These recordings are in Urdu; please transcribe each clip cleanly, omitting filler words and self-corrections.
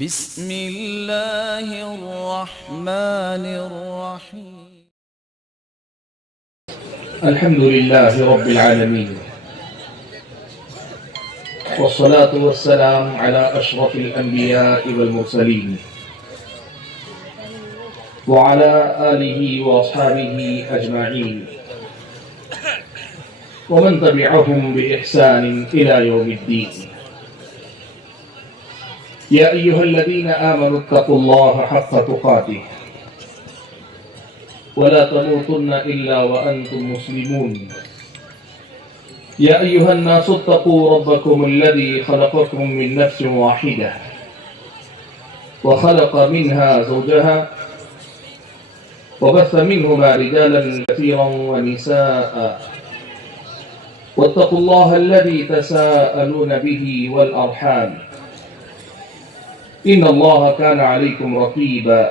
بسم اللہ الرحمن الرحیم الحمد لله رب العالمين والصلاة والسلام على أشرف الأنبياء والمرسلين وعلى آله وأصحابه أجمعين ومن تبعهم بإحسان إلى يوم الدين. يا أيها الذين آمنوا اتقوا الله حق تقاته ولا تموتن إلا وأنتم مسلمون. يا أيها الناس اتقوا ربكم الذي خلقكم من نفس واحدة وخلق منها زوجها وبث منهما رجالا كثيرا ونساء واتقوا الله الذي تساءلون به والأرحام إن الله كان عليكم رقيبا.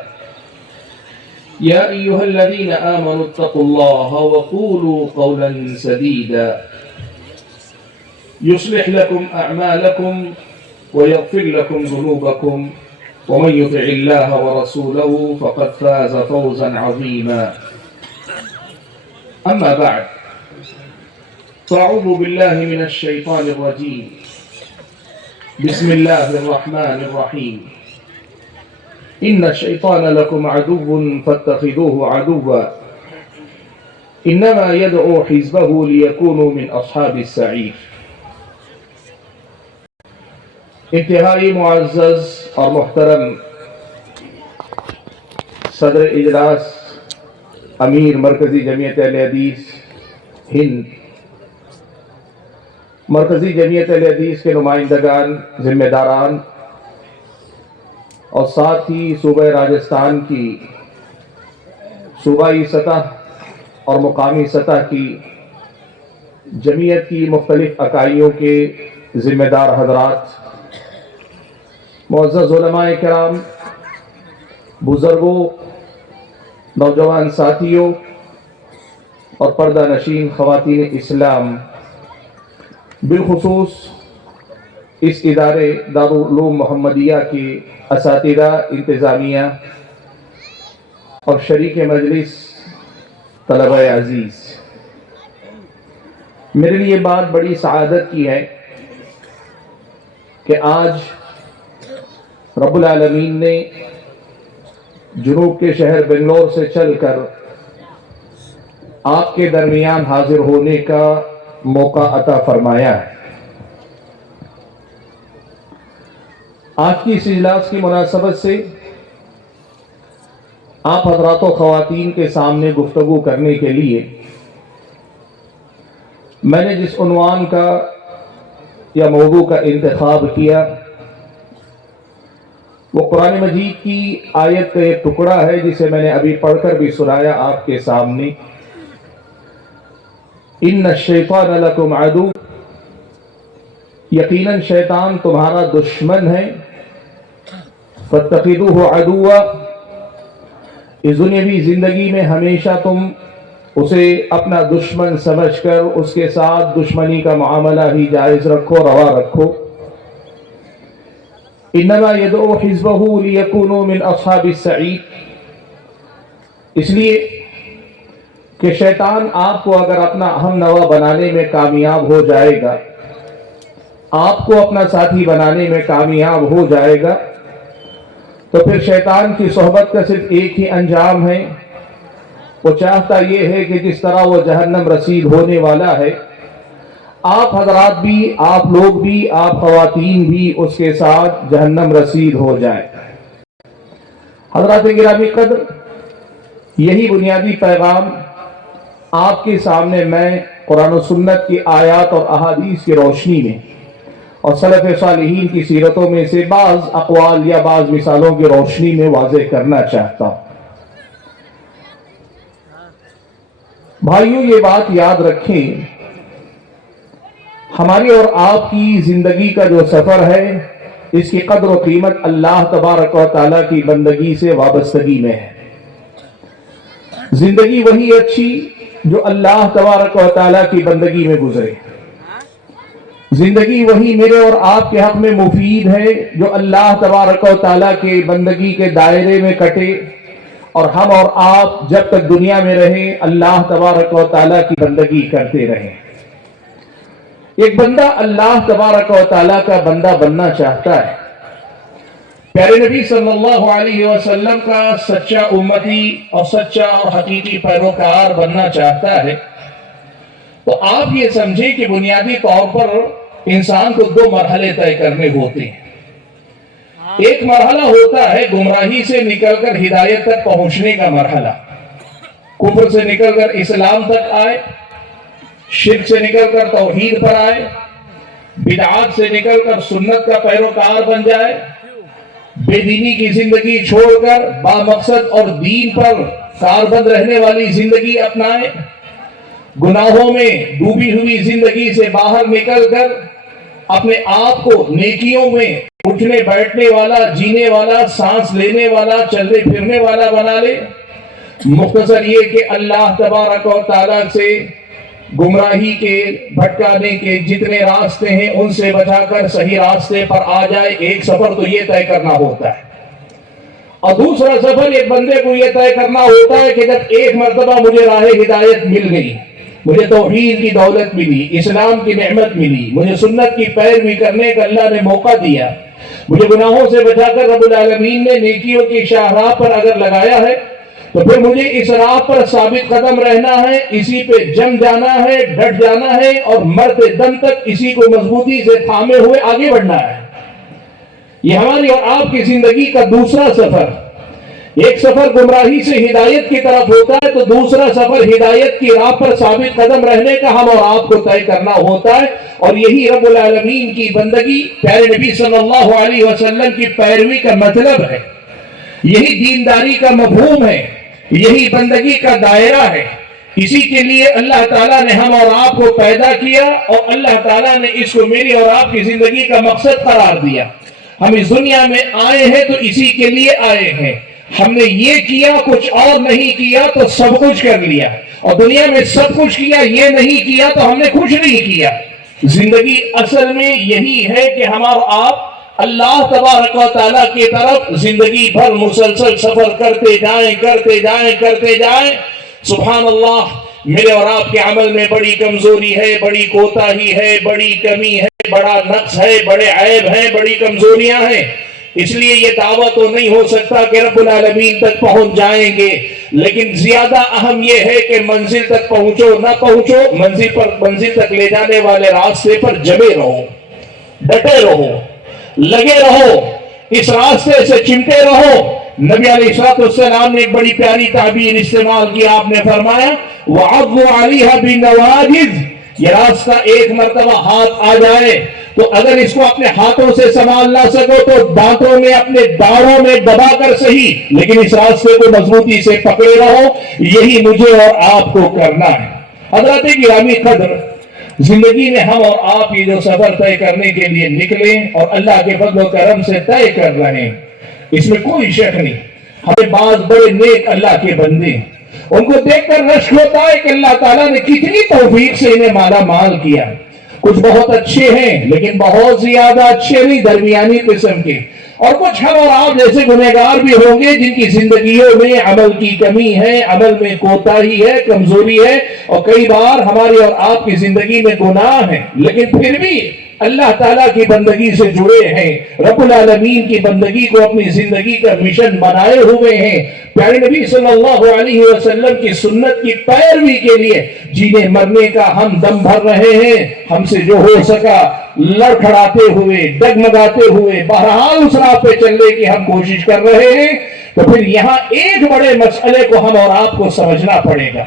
يا أيها الذين آمنوا اتقوا الله وقولوا قولا سديدا يصلح لكم أعمالكم ويغفر لكم ذنوبكم ومن يطع الله ورسوله فقد فاز فوزا عظيما. أما بعد فأعوذ بالله من الشيطان الرجيم. بسم الله الرحمن الرحيم. إن الشيطان لكم عدو فاتخذوه عدوا إنما يدعو حزبه ليكونوا من أصحاب السعير. انتہائی معزز اور محترم صدر اجلاس امیر مرکزی جمعیت اہل حدیث ہند، مرکزی جمعیت اہل حدیث کے نمائندگان، ذمہ داران اور ساتھ ہی صوبہ راجستھان کی صوبائی سطح اور مقامی سطح کی جمعیت کی مختلف اکائیوں کے ذمہ دار حضرات، معزز علماء کرام، بزرگوں، نوجوان ساتھیوں اور پردہ نشین خواتین اسلام، بالخصوص اس ادارے دارالعلوم محمدیہ کی اساتذہ، انتظامیہ اور شریک مجلس طلبہ عزیز، میرے لیے بات بڑی سعادت کی ہے کہ آج رب العالمین نے جنوب کے شہر بنگلور سے چل کر آپ کے درمیان حاضر ہونے کا موقع عطا فرمایا ہے۔ آج کی اس اجلاس کی مناسبت سے آپ حضرات و خواتین کے سامنے گفتگو کرنے کے لیے میں نے جس عنوان کا یا موضوع کا انتخاب کیا وہ قرآن مجید کی آیت کا ایک ٹکڑا ہے جسے میں نے ابھی پڑھ کر بھی سنایا آپ کے سامنے۔ ان الشیطان لکم عدو، یقیناً شیطان تمہارا دشمن ہے، فاتخذوہ عدوا، اس دنیاوی زندگی میں ہمیشہ تم اسے اپنا دشمن سمجھ کر اس کے ساتھ دشمنی کا معاملہ ہی جائز رکھو، روا رکھو۔ انما يدعو حزبه ليكونوا من اصحاب السعير، اس لیے کہ شیطان آپ کو اگر اپنا ہم نوا بنانے میں کامیاب ہو جائے گا، آپ کو اپنا ساتھی بنانے میں کامیاب ہو جائے گا، تو پھر شیطان کی صحبت کا صرف ایک ہی انجام ہے، وہ چاہتا یہ ہے کہ جس طرح وہ جہنم رسید ہونے والا ہے، آپ حضرات بھی، آپ لوگ بھی، آپ خواتین بھی اس کے ساتھ جہنم رسید ہو جائیں۔ حضرات گرامی قدر، یہی بنیادی پیغام آپ کے سامنے میں قرآن و سنت کی آیات اور احادیث کی روشنی میں اور سلف صالحین کی سیرتوں میں سے بعض اقوال یا بعض مثالوں کی روشنی میں واضح کرنا چاہتا ہوں۔ بھائیوں، یہ بات یاد رکھیں، ہماری اور آپ کی زندگی کا جو سفر ہے، اس کی قدر و قیمت اللہ تبارک و تعالیٰ کی بندگی سے وابستگی میں ہے۔ زندگی وہی اچھی جو اللہ تبارک و تعالیٰ کی بندگی میں گزرے۔ زندگی وہی میرے اور آپ کے حق میں مفید ہے جو اللہ تبارک و تعالیٰ کے بندگی کے دائرے میں کٹے، اور ہم اور آپ جب تک دنیا میں رہیں اللہ تبارک و تعالیٰ کی بندگی کرتے رہیں۔ ایک بندہ اللہ تبارک و تعالیٰ کا بندہ بننا چاہتا ہے، پیارے نبی صلی اللہ علیہ وسلم کا سچا امتی اور سچا اور حقیقی پیروکار بننا چاہتا ہے، تو آپ یہ سمجھیں کہ بنیادی طور پر انسان کو دو مرحلے طے کرنے ہوتے ہیں۔ ایک مرحلہ ہوتا ہے گمراہی سے نکل کر ہدایت تک پہنچنے کا مرحلہ، کفر سے نکل کر اسلام تک آئے، شرک سے نکل کر توحید پر آئے، بدعات سے نکل کر سنت کا پیروکار بن جائے، بے دینی کی زندگی چھوڑ کر با مقصد اور دین پر کاربند رہنے والی زندگی اپنائے، گناہوں میں ڈوبی ہوئی زندگی سے باہر نکل کر اپنے آپ کو نیکیوں میں اٹھنے بیٹھنے والا، جینے والا، سانس لینے والا، چلنے پھرنے والا بنا لے۔ مختصر یہ کہ اللہ تبارک و تعالیٰ سے گمراہی کے، بھٹکانے کے جتنے راستے ہیں ان سے بچا کر صحیح راستے پر آ جائے۔ ایک سفر تو یہ طے کرنا ہوتا ہے، اور دوسرا سفر ایک بندے کو یہ طے کرنا ہوتا ہے کہ جب ایک مرتبہ مجھے راہ ہدایت مل گئی، مجھے توحید کی دولت ملی، اسلام کی نعمت ملی، مجھے سنت کی پیروی کرنے کا اللہ نے موقع دیا، مجھے گناہوں سے بچا کر رب العالمین نے نیکیوں کی شاہراہ پر اگر لگایا ہے، تو پھر مجھے اس راہ پر ثابت قدم رہنا ہے، اسی پہ جم جانا ہے، ڈٹ جانا ہے، اور مرتے دم تک اسی کو مضبوطی سے تھامے ہوئے آگے بڑھنا ہے۔ یہ ہماری اور آپ کی زندگی کا دوسرا سفر۔ ایک سفر گمراہی سے ہدایت کی طرف ہوتا ہے، تو دوسرا سفر ہدایت کی راہ پر ثابت قدم رہنے کا ہم اور آپ کو طے کرنا ہوتا ہے، اور یہی رب العالمین کی بندگی، پیارے نبی صلی اللہ علیہ وسلم کی پیروی کا مطلب ہے، یہی دینداری کا مفہوم ہے، یہی بندگی کا دائرہ ہے۔ اسی کے لیے اللہ تعالیٰ نے ہم اور آپ کو پیدا کیا، اور اللہ تعالیٰ نے اس کو میری اور آپ کی زندگی کا مقصد قرار دیا۔ ہم اس دنیا میں آئے ہیں تو اسی کے لیے آئے ہیں۔ ہم نے یہ کیا، کچھ اور نہیں کیا تو سب کچھ کر لیا، اور دنیا میں سب کچھ کیا، یہ نہیں کیا تو ہم نے کچھ نہیں کیا۔ زندگی اصل میں یہی ہے کہ ہم اور آپ اللہ تبارک و تعالیٰ کی طرف زندگی بھر مسلسل سفر کرتے جائیں، کرتے جائیں، کرتے جائیں۔ سبحان اللہ، میرے اور آپ کے عمل میں بڑی کمزوری ہے، بڑی کوتاہی ہے، بڑی کمی ہے، بڑا نقص ہے، بڑے عیب ہیں، بڑی کمزوریاں ہیں۔ اس لیے یہ دعویٰ تو نہیں ہو سکتا کہ رب العالمین تک پہنچ جائیں گے، لیکن زیادہ اہم یہ ہے کہ منزل تک پہنچو نہ پہنچو، منزل تک لے جانے والے راستے پر جمے رہو، ڈٹے رہو، لگے رہو، اس راستے سے چمٹے رہو۔ نبی علیہ السلام نے ایک بڑی پیاری تعبیر استعمال کی، آپ نے فرمایا وَعَضُّ عَلَيْهَا بِالنَّوَاجِذِ، یہ راستہ ایک مرتبہ ہاتھ آ جائے تو اگر اس کو اپنے ہاتھوں سے سنبھال نہ سکو تو دانتوں میں، اپنے داڑوں میں دبا کر صحیح، لیکن اس راستے کو مضبوطی سے پکڑے رہو۔ یہی مجھے اور آپ کو کرنا ہے۔ حضرات گرامی قدر، زندگی میں ہم اور آپ یہ جو سفر طے کرنے کے لیے نکلے اور اللہ کے فضل و کرم سے طے کر رہے ہیں، اس میں کوئی شک نہیں، ہمیں بعض بڑے نیک اللہ کے بندے، ان کو دیکھ کر رشک ہوتا ہے کہ اللہ تعالیٰ نے کتنی توفیق سے انہیں مالا مال کیا۔ کچھ بہت اچھے ہیں لیکن بہت زیادہ اچھے نہیں، درمیانی قسم کے، اور کچھ ہم اور آپ جیسے گنہگار بھی ہوں گے جن کی زندگیوں میں عمل کی کمی ہے، عمل میں کوتاہی ہے، کمزوری ہے، اور کئی بار ہماری اور آپ کی زندگی میں گناہ ہیں، لیکن پھر بھی اللہ تعالیٰ کی بندگی سے جڑے ہیں، رب العالمین کی بندگی کو اپنی زندگی کا مشن بنائے ہوئے ہیں، پیارے نبی صلی اللہ علیہ وسلم کی سنت کی پیروی کے لیے جینے مرنے کا ہم دم بھر رہے ہیں۔ ہم سے جو ہو سکا لڑکھڑاتے ہوئے، ڈگمگاتے ہوئے، بہرحال اس راہ پہ چلنے کی ہم کوشش کر رہے ہیں۔ تو پھر یہاں ایک بڑے مسئلے کو ہم اور آپ کو سمجھنا پڑے گا۔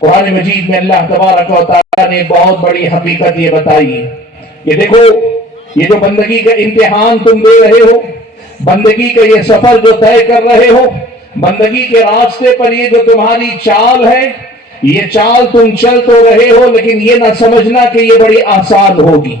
قرآن مجید میں اللہ تبارک و تعالیٰ نے بہت بڑی حقیقت یہ بتائی ہے کہ دیکھو، یہ جو بندگی کا امتحان تم دے رہے ہو، بندگی کا یہ سفر جو طے کر رہے ہو، بندگی کے راستے پر یہ جو تمہاری چال ہے، یہ چال تم چل تو رہے ہو، لیکن یہ نہ سمجھنا کہ یہ بڑی آسان ہوگی۔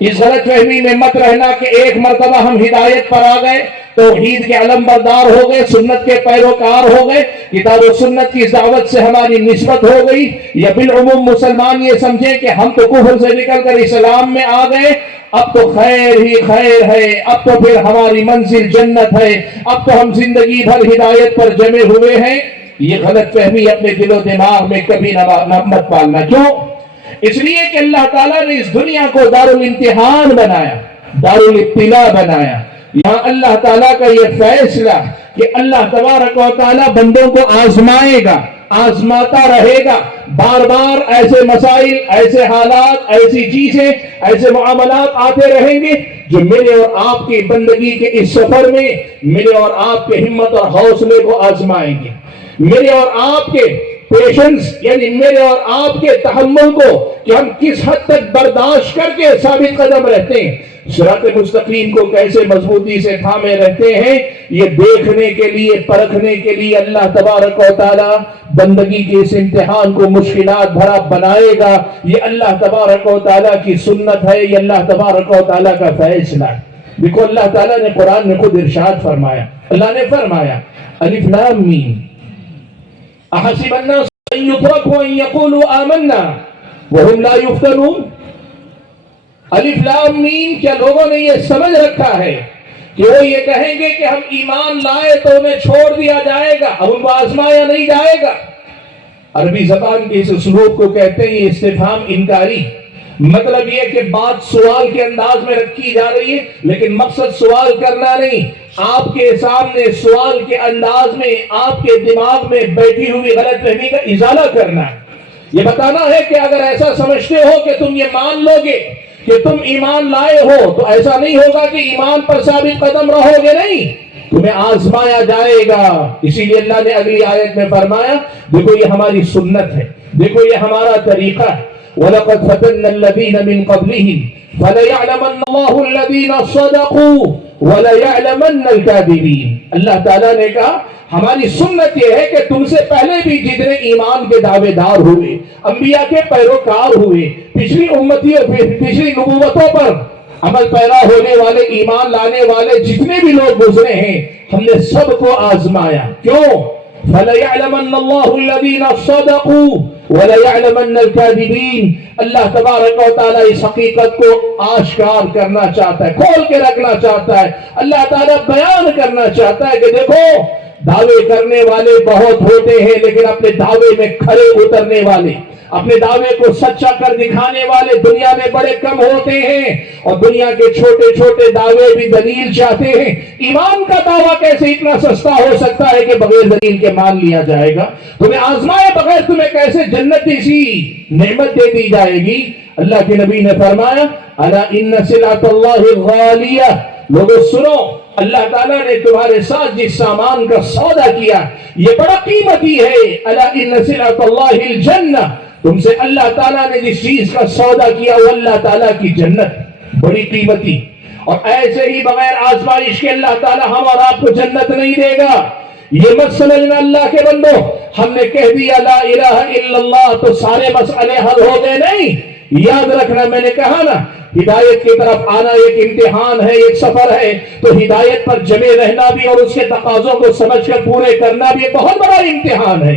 اس غلط فہمی میں مت رہنا کہ ایک مرتبہ ہم ہدایت پر آ گئے، توحید کے علم بردار ہو گئے، سنت کے پیروکار ہو گئے، کتاب و سنت کی دعوت سے ہماری نسبت ہو گئی، یا بالعموم مسلمان یہ سمجھیں کہ ہم تو کفر سے نکل کر اسلام میں آ گئے، اب تو خیر ہی خیر ہے، اب تو پھر ہماری منزل جنت ہے، اب تو ہم زندگی بھر ہدایت پر جمے ہوئے ہیں۔ یہ غلط فہمی اپنے دل و دماغ میں کبھی نہ مت پالنا۔ کیوں؟ اس لیے کہ اللہ تعالیٰ نے اس دنیا کو دارالامتحان بنایا، دارالابتلاء بنایا۔ یہاں اللہ تعالیٰ کا یہ فیصلہ کہ اللہ تبارک و تعالیٰ بندوں کو آزمائے گا، آزماتا رہے گا، بار بار ایسے مسائل، ایسے حالات، ایسی چیزیں، ایسے معاملات آتے رہیں گے جو میرے اور آپ کی بندگی کے اس سفر میں میرے اور آپ کے ہمت اور حوصلے کو آزمائیں گے، میرے اور آپ کے پیشنس یعنی میرے اور آپ کے تحمل کو کہ ہم کس حد تک برداشت کر کے ثابت قدم رہتے ہیں، صراط مستقیم کو کیسے مضبوطی سے تھامے رہتے ہیں، یہ دیکھنے کے لیے، پرکھنے کے لیے اللہ تبارک و تعالی بندگی کے اس امتحان کو مشکلات بھرا بنائے گا۔ یہ اللہ تبارک و تعالی کی سنت ہے، یہ اللہ تبارک و تعالی کا فیصلہ ہے۔ دیکھو اللہ تعالیٰ نے قرآن میں خود ارشاد فرمایا، اللہ نے فرمایا الف لام میم احسب الناس ان يتركوا ان يقولوا آمنا وهم لا يفتنون۔ الف لام میم، کیا لوگوں نے یہ سمجھ رکھا ہے کہ وہ یہ کہیں گے کہ ہم ایمان لائے تو انہیں چھوڑ دیا جائے گا، اب ان کو آزمایا نہیں جائے گا؟ عربی زبان کے اس اسلوب کو کہتے ہیں استفہام انکاری۔ مطلب یہ کہ بات سوال کے انداز میں رکھی جا رہی ہے، لیکن مقصد سوال کرنا نہیں، آپ کے سامنے سوال کے انداز میں آپ کے دماغ میں بیٹھی ہوئی غلط فہمی کا ازالہ کرنا ہے۔ یہ بتانا ہے کہ اگر ایسا سمجھتے ہو کہ تم یہ مان لو گے کہ تم ایمان لائے ہو تو ایسا نہیں ہوگا کہ ایمان پر ثابت قدم رہو گے، نہیں، تمہیں آزمایا جائے گا۔ اسی لیے اللہ نے اگلی آیت میں فرمایا دیکھو یہ ہماری سنت ہے، دیکھو یہ ہمارا طریقہ ہے۔ وَلَقَدْ فَتَنَّا الَّذِينَ مِن قَبْلِهِمْ فَلَيَعْلَمَنَّ اللَّهُ الَّذِينَ صَدَقُوا وَلَيَعْلَمَنَّ الْكَاذِبِينَ۔ اللہ تعالیٰ نے کہا ہماری سنت یہ ہے کہ تم سے پہلے بھی جتنے ایمان کے دعوے دار ہوئے، انبیاء کے پیروکار ہوئے، پچھلی امتیوں پچھلی نبوتوں پر عمل پیرا ہونے والے، ایمان لانے والے جتنے بھی لوگ گزرے ہیں، ہم نے سب کو آزمایا۔ کیوں؟ فَلَيَعْلَمَنَّ اللَّهُ الَّذِينَ صَدَقُوا وَلَيَعْلَمَنَّ الْكَاذِبِينَ۔ اللہ تبارک و تعالیٰ اس حقیقت کو آشکار کرنا چاہتا ہے، کھول کے رکھنا چاہتا ہے، اللہ تعالیٰ بیان کرنا چاہتا ہے کہ دیکھو دعوے کرنے والے بہت ہوتے ہیں لیکن اپنے دعوے میں کھڑے اترنے والے، اپنے دعوے کو سچا کر دکھانے والے دنیا میں بڑے کم ہوتے ہیں، اور دنیا کے چھوٹے چھوٹے دعوے بھی دلیل چاہتے ہیں۔ ایمان کا دعویٰ کیسے اتنا سستا ہو سکتا ہے کہ بغیر دلیل کے مان لیا جائے گا؟ تمہیں آزمائے بغیر تمہیں کیسے جنت جیسی نعمت دے دی جائے گی؟ اللہ کے نبی نے فرمایا الا ان صلات اللہ غالیہ، لوگوں سنو، اللہ تعالیٰ نے تمہارے ساتھ جس سامان کا سودا کیا یہ بڑا قیمتی ہے۔ الا ان صلات اللہ الجنہ، تم سے اللہ تعالیٰ نے جس چیز کا سودا کیا وہ اللہ تعالیٰ کی جنت، بڑی قیمتی۔ اور ایسے ہی بغیر آزمائش کے اللہ تعالیٰ ہم اور آپ کو جنت نہیں دے گا۔ یہ مت سمجھنا اللہ کے بندو ہم نے کہہ دیا لا الہ الا اللہ تو سارے مسئلے حل ہو گئے، نہیں۔ یاد رکھنا، میں نے کہا نا ہدایت کی طرف آنا ایک امتحان ہے، ایک سفر ہے، تو ہدایت پر جمے رہنا بھی اور اس کے تقاضوں کو سمجھ کر پورے کرنا بھی ایک بہت بڑا امتحان ہے۔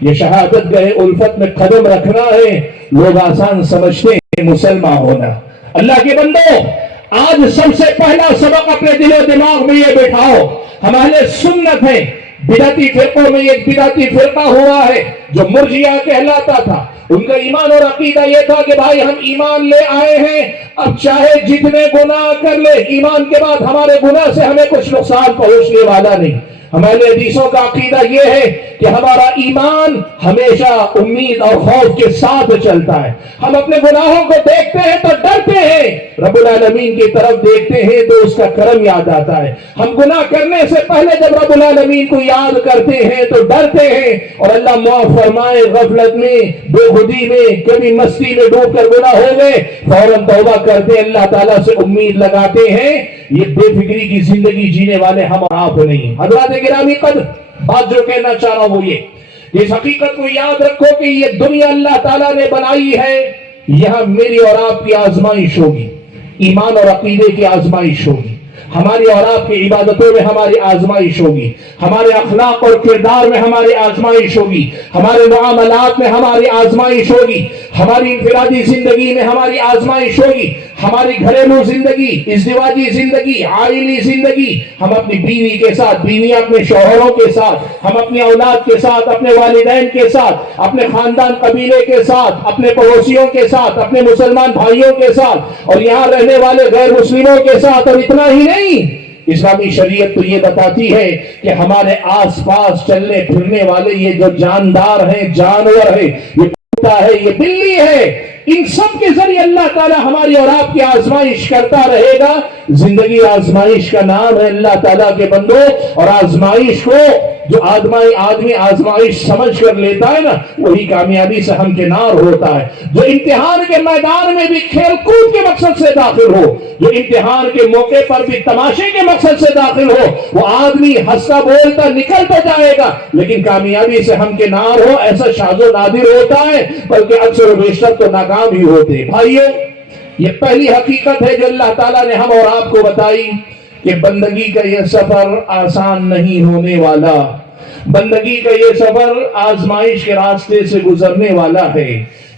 یہ شہادت گئے الفت میں قدم رکھنا ہے، لوگ آسان سمجھتے ہیں مسلمان ہونا۔ اللہ کے بندو آج سب سے پہلا سبق اپنے دل و دماغ میں یہ بٹھاؤ، ہم اہل سنت ہیں۔ بدعتی فرقوں میں ایک بدعتی فرقہ ہوا ہے جو مرجئہ کہلاتا تھا، ان کا ایمان اور عقیدہ یہ تھا کہ بھائی ہم ایمان لے آئے ہیں، اب چاہے جتنے گناہ کر لے ایمان کے بعد ہمارے گناہ سے ہمیں کچھ نقصان پہنچنے والا نہیں۔ ہمارے حدیثوں کا عقیدہ یہ ہے کہ ہمارا ایمان ہمیشہ امید اور خوف کے ساتھ چلتا ہے، ہم اپنے گناہوں کو دیکھتے ہیں تو ڈرتے ہیں، رب العالمین کی طرف دیکھتے ہیں تو اس کا کرم یاد آتا ہے، ہم گناہ کرنے سے پہلے جب رب العالمین کو یاد کرتے ہیں تو ڈرتے ہیں، اور اللہ معاف فرمائے غفلت میں، بے خودی میں، کبھی مستی میں ڈوب کر گناہ ہو گئے فوراً توبہ کرتے اللہ تعالیٰ سے امید لگاتے ہیں۔ یہ بے فکری کی زندگی جینے والے ہم اور آپ نہیں۔ حضرات گرامی قدر، بات جو کہنا چاہ رہا ہوں یہ اس حقیقت کو یاد رکھو کہ یہ دنیا اللہ تعالیٰ نے بنائی ہے، یہاں میری اور آپ کی آزمائش ہوگی، ایمان اور عقیدے کی آزمائش ہوگی، ہماری اور آپ کی عبادتوں میں ہماری آزمائش ہوگی، ہمارے اخلاق اور کردار میں ہماری آزمائش ہوگی، ہمارے معاملات میں ہماری آزمائش ہوگی، ہماری انفرادی زندگی میں ہماری آزمائش ہوگی، ہماری گھریلو زندگی، ازدواجی زندگی، عائلی زندگی، ہم اپنی بیوی کے ساتھ، بیویاں اپنے شوہروں کے ساتھ، ہم اپنی اولاد کے ساتھ، اپنے والدین کے ساتھ، اپنے خاندان قبیلے کے ساتھ، اپنے پڑوسیوں کے ساتھ، اپنے مسلمان بھائیوں کے ساتھ، اور یہاں رہنے والے غیر مسلموں کے ساتھ، اور اتنا ہی نہیں، اسلامی شریعت تو یہ بتاتی ہے کہ ہمارے آس پاس چلنے پھرنے والے یہ جو جاندار ہیں، جانور ہیں، یہ کتا ہے، یہ بلی ہے، ان سب کے ذریعے اللہ تعالی ہماری اور آپ کی آزمائش کرتا رہے گا۔ زندگی آزمائش کا نام ہے اللہ تعالیٰ کے بندو، اور آزمائش کو جو آدمی آزمائش سمجھ کر لیتا ہے نا، وہی کامیابی سے ہمکنار ہوتا ہے۔ جو امتحان کے میدان میں بھی کھیل کود کے مقصد سے داخل ہو، جو امتحان کے موقع پر بھی تماشے کے مقصد سے داخل ہو، وہ آدمی ہنستا بولتا نکل تو جائے گا، لیکن کامیابی سے ہمکنار ہو ایسا شاذ و نادر ہوتا ہے، بلکہ اکثر و بیشتر تو ناکام ہی ہوتے۔ بھائیو، یہ پہلی حقیقت ہے جو اللہ تعالیٰ نے ہم اور آپ کو بتائی کہ بندگی کا یہ سفر آسان نہیں ہونے والا، بندگی کا یہ سفر آزمائش کے راستے سے گزرنے والا ہے۔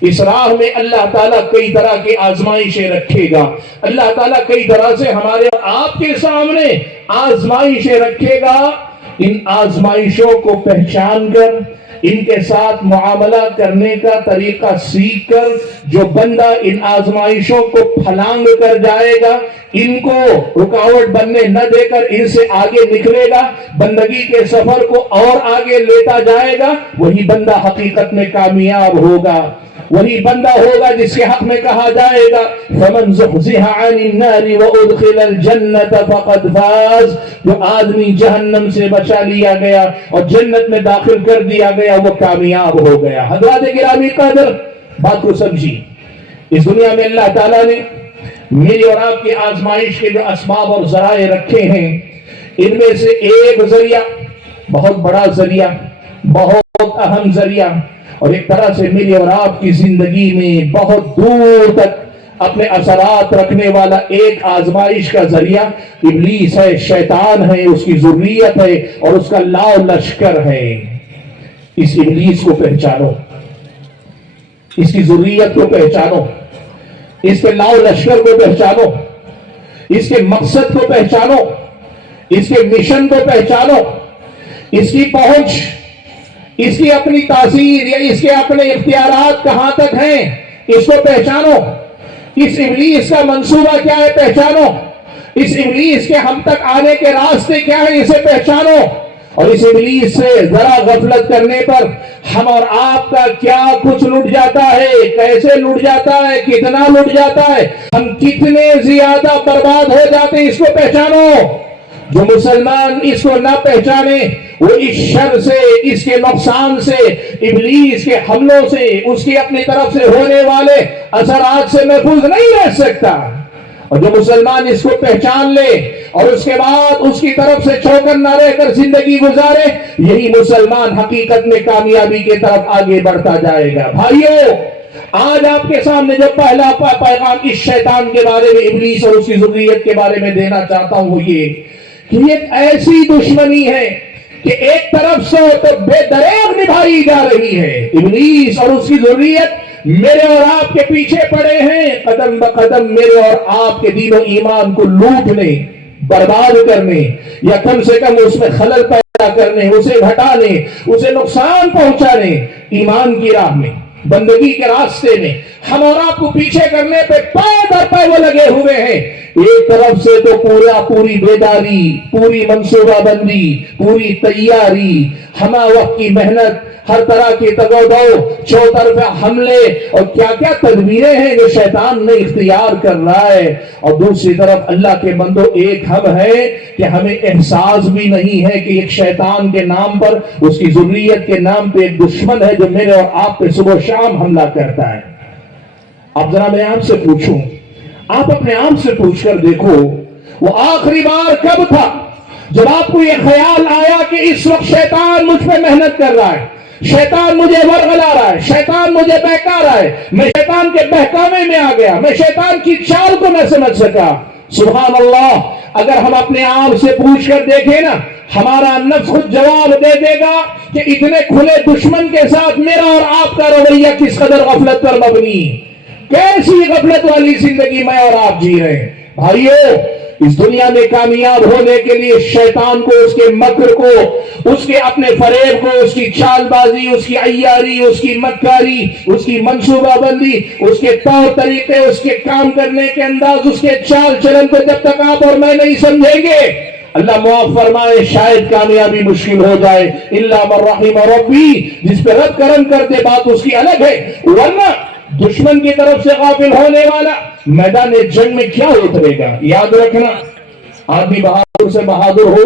اس راہ میں اللہ تعالیٰ کئی طرح کی آزمائشیں رکھے گا، اللہ تعالیٰ کئی طرح سے ہمارے آپ کے سامنے آزمائشیں رکھے گا۔ ان آزمائشوں کو پہچان کر، ان کے ساتھ معاملہ کرنے کا طریقہ سیکھ کر، جو بندہ ان آزمائشوں کو پھلانگ کر جائے گا، ان کو رکاوٹ بننے نہ دے کر ان سے آگے نکلے گا، بندگی کے سفر کو اور آگے لیتا جائے گا، وہی بندہ حقیقت میں کامیاب ہوگا، وہی بندہ ہوگا جس کے حق میں کہا جائے گا فَمَنْ زُحْزِحَ عَنِ النَّارِ وَأُدْخِلَ الْجَنَّةَ فَقَدْ فَازَ، جو آدمی جہنم سے بچا لیا گیا اور جنت میں داخل کر دیا گیا وہ کامیاب ہو گیا۔ حضرات گرامی قدر، بات کو سمجھی، اس دنیا میں اللہ تعالیٰ نے میری اور آپ کی آزمائش کے جو اسباب اور ذرائع رکھے ہیں، ان میں سے ایک ذریعہ، بہت بڑا ذریعہ، بہت اہم ذریعہ، اور ایک طرح سے میری اور آپ کی زندگی میں بہت دور تک اپنے اثرات رکھنے والا ایک آزمائش کا ذریعہ ابلیس ہے، شیطان ہے، اس کی ذریت ہے اور اس کا لاؤ لشکر ہے۔ اس ابلیس کو پہچانو، اس کی ذریت کو پہچانو، اس کے لاؤ لشکر کو پہچانو، اس کے مقصد کو پہچانو، اس کے مشن کو پہچانو، اس کی پہنچ، اس کی اپنی تاثیر یا اس کے اپنے اختیارات کہاں تک ہیں، اس کو پہچانو۔ اس ابلیس کا منصوبہ کیا ہے، پہچانو۔ اس ابلیس کے ہم تک آنے کے راستے کیا ہیں، اسے پہچانو۔ اور اس ابلیس سے ذرا غفلت کرنے پر ہم اور آپ کا کیا کچھ لٹ جاتا ہے، کیسے لٹ جاتا ہے، کتنا لٹ جاتا ہے، ہم کتنے زیادہ برباد ہو جاتے ہیں، اس کو پہچانو۔ جو مسلمان اس کو نہ پہچانے وہ اس شر سے، اس کے نقصان سے، ابلیس کے حملوں سے، اس کی اپنی طرف سے ہونے والے اثرات سے محفوظ نہیں رہ سکتا۔ اور جو مسلمان اس کو پہچان لے اور اس کے بعد اس کی طرف سے چوکن نہ رہ کر زندگی گزارے، یہی مسلمان حقیقت میں کامیابی کی طرف آگے بڑھتا جائے گا۔ بھائیو، آج آپ کے سامنے جو پہلا پیغام اس شیطان کے بارے میں، ابلیس اور اس کی ذریت کے بارے میں دینا چاہتا ہوں وہ یہ کہ ایک ایسی دشمنی ہے کہ ایک طرف سے تو بے دریغ نبھائی جا رہی ہے، ابلیس اور اس کی ذریت میرے اور آپ کے پیچھے پڑے ہیں، قدم بقدم میرے اور آپ کے دین و ایمان کو لوٹنے، برباد کرنے، یا کم سے کم اس میں خلل پیدا کرنے، اسے گھٹانے، اسے نقصان پہنچانے، ایمان کی راہ میں، بندگی کے راستے میں ہم اور آپ کو پیچھے کرنے پہ پائے در پائے وہ لگے ہوئے ہیں۔ ایک طرف سے تو پوری بیداری، پوری منصوبہ بندی، پوری تیاری، ہمہ وقت کی محنت، ہر طرح کی تگودو، چوطرفہ حملے اور کیا کیا تدبیریں ہیں جو شیطان نے اختیار کر رہا ہے، اور دوسری طرف اللہ کے بندو ایک ہم ہے کہ ہمیں احساس بھی نہیں ہے کہ ایک شیطان کے نام پر، اس کی ذریت کے نام پہ ایک دشمن ہے جو میرے اور آپ پہ صبح و شام حملہ کرتا ہے۔ اب ذرا میں آپ سے پوچھوں، آپ اپنے آپ سے پوچھ کر دیکھو، وہ آخری بار کب تھا جب آپ کو یہ خیال آیا کہ اس وقت شیطان مجھ پہ محنت کر رہا ہے، شیطان مجھے ورغلا رہا ہے، شیطان مجھے بہکا رہا ہے، میں شیطان کے بہکاوے میں آ گیا، میں شیطان کی چال کو نہ سمجھ سکا۔ سبحان اللہ، اگر ہم اپنے آپ سے پوچھ کر دیکھیں نا، ہمارا نفس خود جواب دے دے گا کہ اتنے کھلے دشمن کے ساتھ میرا اور آپ کا رویہ کس قدر غفلت پر مبنی، کیسی غفلت والی زندگی میں اور آپ جی رہے ہیں۔ بھائیو، اس دنیا میں کامیاب ہونے کے لیے شیطان کو، اس کے مکر کو، اس کے اپنے فریب کو، اس کی چال بازی، اس کی عیاری، اس کی مکاری، اس کی منصوبہ بندی، اس کے طور طریقے، اس کے کام کرنے کے انداز، اس کے چال چلن کو جب تک آپ اور میں نہیں سمجھیں گے، اللہ معاف فرمائے، شاید کامیابی مشکل ہو جائے۔ الا من رحم ربی، جس پہ رب کرم کر دے بات اس کی الگ ہے، ورنہ دشمن کی طرف سے غافل ہونے والا میدان جنگ میں کیا اترے گا؟ یاد رکھنا، آدمی بہادر سے بہادر ہو،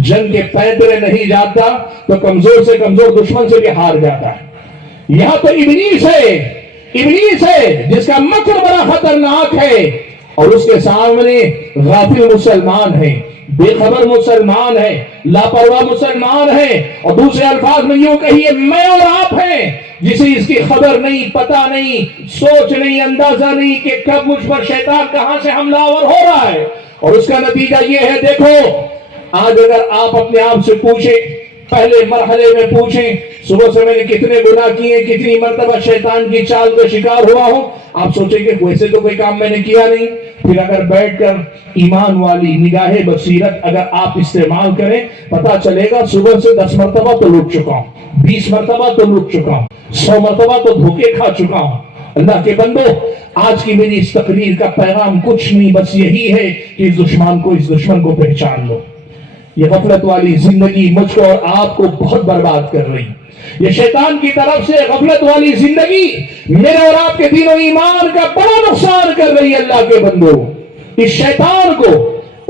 جنگ کے پیدرے نہیں جاتا تو کمزور سے کمزور دشمن سے بھی ہار جاتا ہے۔ یہاں تو ابلیس ہے، ابلیس ہے جس کا مکر بڑا خطرناک ہے، اور اس کے سامنے غافل مسلمان ہے، بے خبر مسلمان ہے، لاپرواہ مسلمان ہے، اور دوسرے الفاظ میں یوں کہیے میں اور آپ ہیں، جسے اس کی خبر نہیں، پتہ نہیں، سوچ نہیں، اندازہ نہیں کہ کب مجھ پر شیطان کہاں سے حملہ آور ہو رہا ہے۔ اور اس کا نتیجہ یہ ہے، دیکھو آج اگر آپ اپنے آپ سے پوچھیں، پہلے مرحلے میں پوچھیں، صبح سے میں نے کتنے گناہ کیے، کتنی مرتبہ شیطان کی چال کا شکار ہوا ہوں، آپ سوچیں کہ ویسے تو کوئی کام میں نے کیا نہیں۔ پھر اگر بیٹھ کر ایمان والی نگاہ بصیرت اگر آپ استعمال کریں، پتا چلے گا صبح سے 10 مرتبہ تو لوٹ چکا ہوں، 20 مرتبہ تو لوٹ چکا ہوں، 100 مرتبہ تو دھوکے کھا چکا ہوں۔ اللہ کے بندو، آج کی میری اس تقریر کا پیغام کچھ نہیں، بس یہی ہے کہ اس دشمن کو پہچان لو۔ یہ غفلت والی زندگی مجھ کو اور آپ کو بہت برباد کر رہی، یہ شیطان کی طرف سے غفلت والی زندگی میرے اور آپ کے دین و ایمان کا بڑا نقصان کر رہی ہے۔ اللہ کے بندو، اس شیطان کو،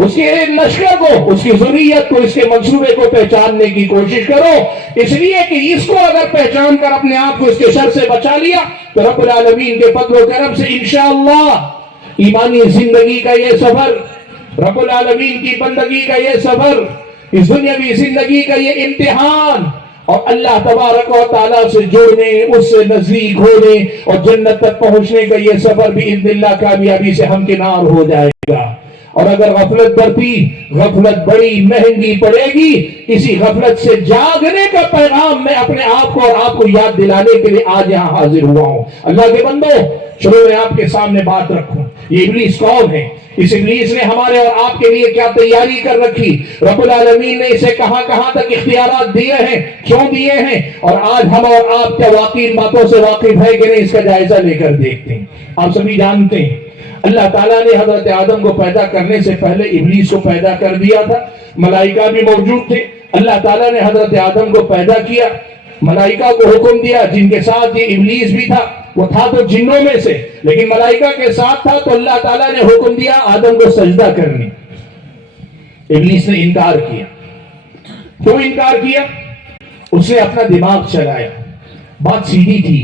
اس کے لشکر کو، اس کی ذریت کو، اس کے منصوبے کو پہچاننے کی کوشش کرو، اس لیے کہ اس کو اگر پہچان کر اپنے آپ کو اس کے شر سے بچا لیا تو رب العالمین کے فضل و کرم سے انشاءاللہ ایمانی زندگی کا یہ سفر، رب العالمین کی بندگی کا یہ سفر، اس دنیاوی زندگی کا یہ امتحان، اور اللہ تبارک و تعالیٰ سے جڑنے، اس سے نزدیک ہونے اور جنت تک پہنچنے کا یہ سفر بھی باذن اللہ کامیابی سے ہمکنار ہو جائے گا۔ اور اگر غفلت برتی، غفلت بڑی مہنگی پڑے گی۔ اسی غفلت سے جاگنے کا پیغام میں اپنے آپ کو اور آپ کو یاد دلانے کے لیے آج یہاں حاضر ہوا ہوں۔ اللہ کے بندو، چلو میں آپ کے سامنے بات رکھوں، یہ ابلیس کون ہے؟ اس ابلیس نے ہمارے اور آپ کے لیے کیا تیاری کر رکھی؟ رب العالمین نے اسے کہاں کہاں تک اختیارات دیے ہیں، کیوں دیے ہیں، اور آج ہم اور آپ کیا واقعی ان باتوں سے واقف ہے کہ نہیں، اس کا جائزہ لے کر دیکھتے ہیں۔ آپ سبھی جانتے ہیں اللہ تعالیٰ نے حضرت آدم کو پیدا کرنے سے پہلے ابلیس کو پیدا کر دیا تھا، ملائکہ بھی موجود تھے۔ اللہ تعالیٰ نے حضرت آدم کو پیدا کیا، ملائکہ کو حکم دیا، جن کے ساتھ یہ ابلیس بھی تھا، وہ تھا تو جنوں میں سے لیکن ملائکہ کے ساتھ تھا، تو اللہ تعالیٰ نے حکم دیا آدم کو سجدہ کرنے۔ ابلیس نے انکار کیا۔ کیوں انکار کیا؟ اس نے اپنا دماغ چلایا۔ بات سیدھی تھی،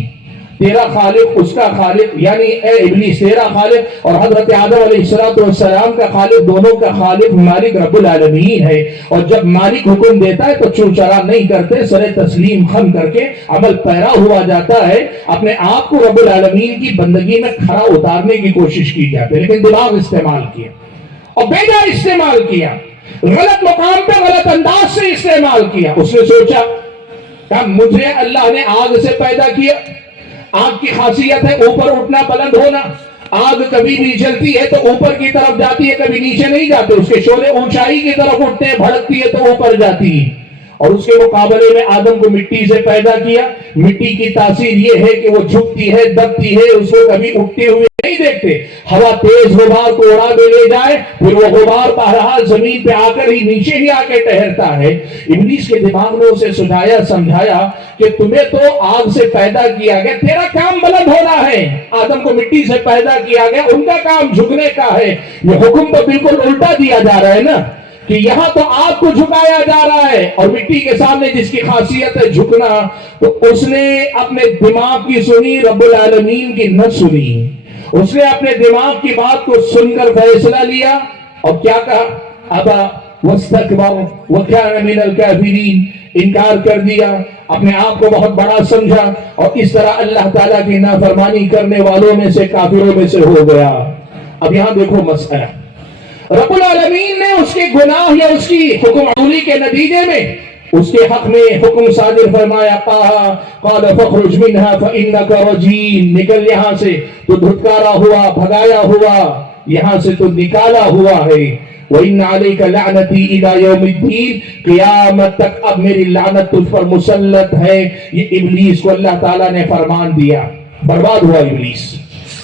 تیرا خالق اس کا خالق، یعنی اے ابلیس تیرا خالق اور حضرت آدم علیہ السلام کا خالق، دونوں کا خالق مالک رب العالمین ہے، اور جب مالک حکم دیتا ہے تو چوچرا نہیں کرتے، سر تسلیم خم کر کے عمل پیرا ہوا جاتا ہے، اپنے آپ کو رب العالمین کی بندگی میں کھڑا اتارنے کی کوشش کی جاتی ہے، لیکن دماغ استعمال کیا اور بیجا استعمال کیا، غلط مقام پہ غلط انداز سے استعمال کیا۔ اس نے سوچا کہ مجھے اللہ نے آگ سے پیدا کیا، آگ کی خاصیت ہے اوپر اٹھنا، بلند ہونا۔ آگ کبھی بھی جلتی ہے تو اوپر کی طرف جاتی ہے، کبھی نیچے نہیں جاتے، اس کے شعلے اونچائی کی طرف اٹھتے ہیں، بھڑکتی ہے تو اوپر جاتی ہے۔ اور اس کے مقابلے میں آدم کو مٹی سے پیدا کیا۔ مٹی کی تاثیر یہ ہے کہ وہ جھکتی ہے، دبتی ہے، اس کو کبھی اٹھتے ہوئے نہیں دیکھتے۔ ہوا تیز غبار کو اڑا دے لے جائے، پھر وہ غبار بہرحال زمین پہ آ کر ہی نیچے ہی آ کے ٹہرتا ہے۔ ابلیس کے دماغ نے اسے سجایا، سمجھایا کہ تمہیں تو آگ سے پیدا کیا گیا، تیرا کام بلند ہونا ہے۔ آدم کو مٹی سے پیدا کیا گیا، ان کا کام جھکنے کا ہے۔ یہ حکم تو بالکل الٹا دیا جا رہا ہے نا، کہ یہاں تو آپ کو جھکایا جا رہا ہے، اور مٹی کے سامنے جس کی خاصیت ہے جھکنا، تو اس نے اپنے دماغ کی سنی، رب العالمین کی نہ سنی۔ اس نے اپنے دماغ کی بات کو سن کر فیصلہ لیا اور کیا کہا؟ ابا واستكبر وكان من الكافرين، انکار کر دیا، اپنے آپ کو بہت بڑا سمجھا اور اس طرح اللہ تعالیٰ کی نافرمانی کرنے والوں میں سے، کافروں میں سے ہو گیا۔ اب یہاں دیکھو مسئلہ، رب العالمین نے اس کے گناہ یا اس کی حکم عملی کے نتیجے میں اس کے حق میں حکم صادر فرمایا، قال فاخرج منها فإنك رجيم، نکل یہاں سے، تو دھتکارا ہوا، بھگایا ہوا، یہاں سے تو نکالا ہوا ہے۔ وَإِنَّ عَلَيْكَ لَعْنَتِي إِلَى يَوْمِ الدِّينِ، قیامت تک اب میری لعنت تجھ پر مسلط ہے۔ یہ ابلیس کو اللہ تعالیٰ نے فرمان دیا، برباد ہوا ابلیس۔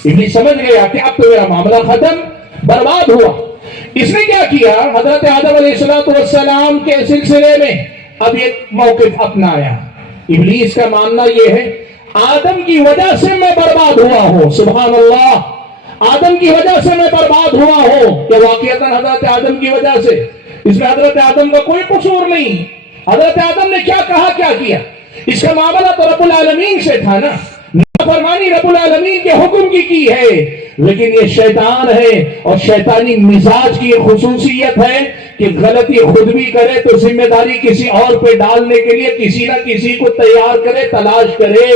ابلیس سمجھ گیا کہ اب تو میرا معاملہ ختم، برباد ہوا۔ اس نے کیا کیا؟ حضرت آدم علیہ السلام کے سلسلے میں اب ایک موقف اپنایا۔ ابلیس کا ماننا یہ ہے آدم کی وجہ سے میں برباد ہوا ہوں، سبحان اللہ، آدم کی وجہ سے میں برباد ہوا ہوں۔ کہ واقعتاً حضرت آدم کی وجہ سے، اس میں حضرت آدم کا کوئی قصور نہیں۔ حضرت آدم نے کیا کہا، کیا کیا، اس کا معاملہ تو رب العالمین سے تھا نا، نافرمانی رب العالمین کے حکم کی ہے، لیکن یہ شیطان ہے اور شیطانی مزاج کی یہ خصوصیت ہے کہ غلطی خود بھی کرے تو ذمہ داری کسی اور پہ ڈالنے کے لیے کسی نہ کسی کو تیار کرے، تلاش کرے۔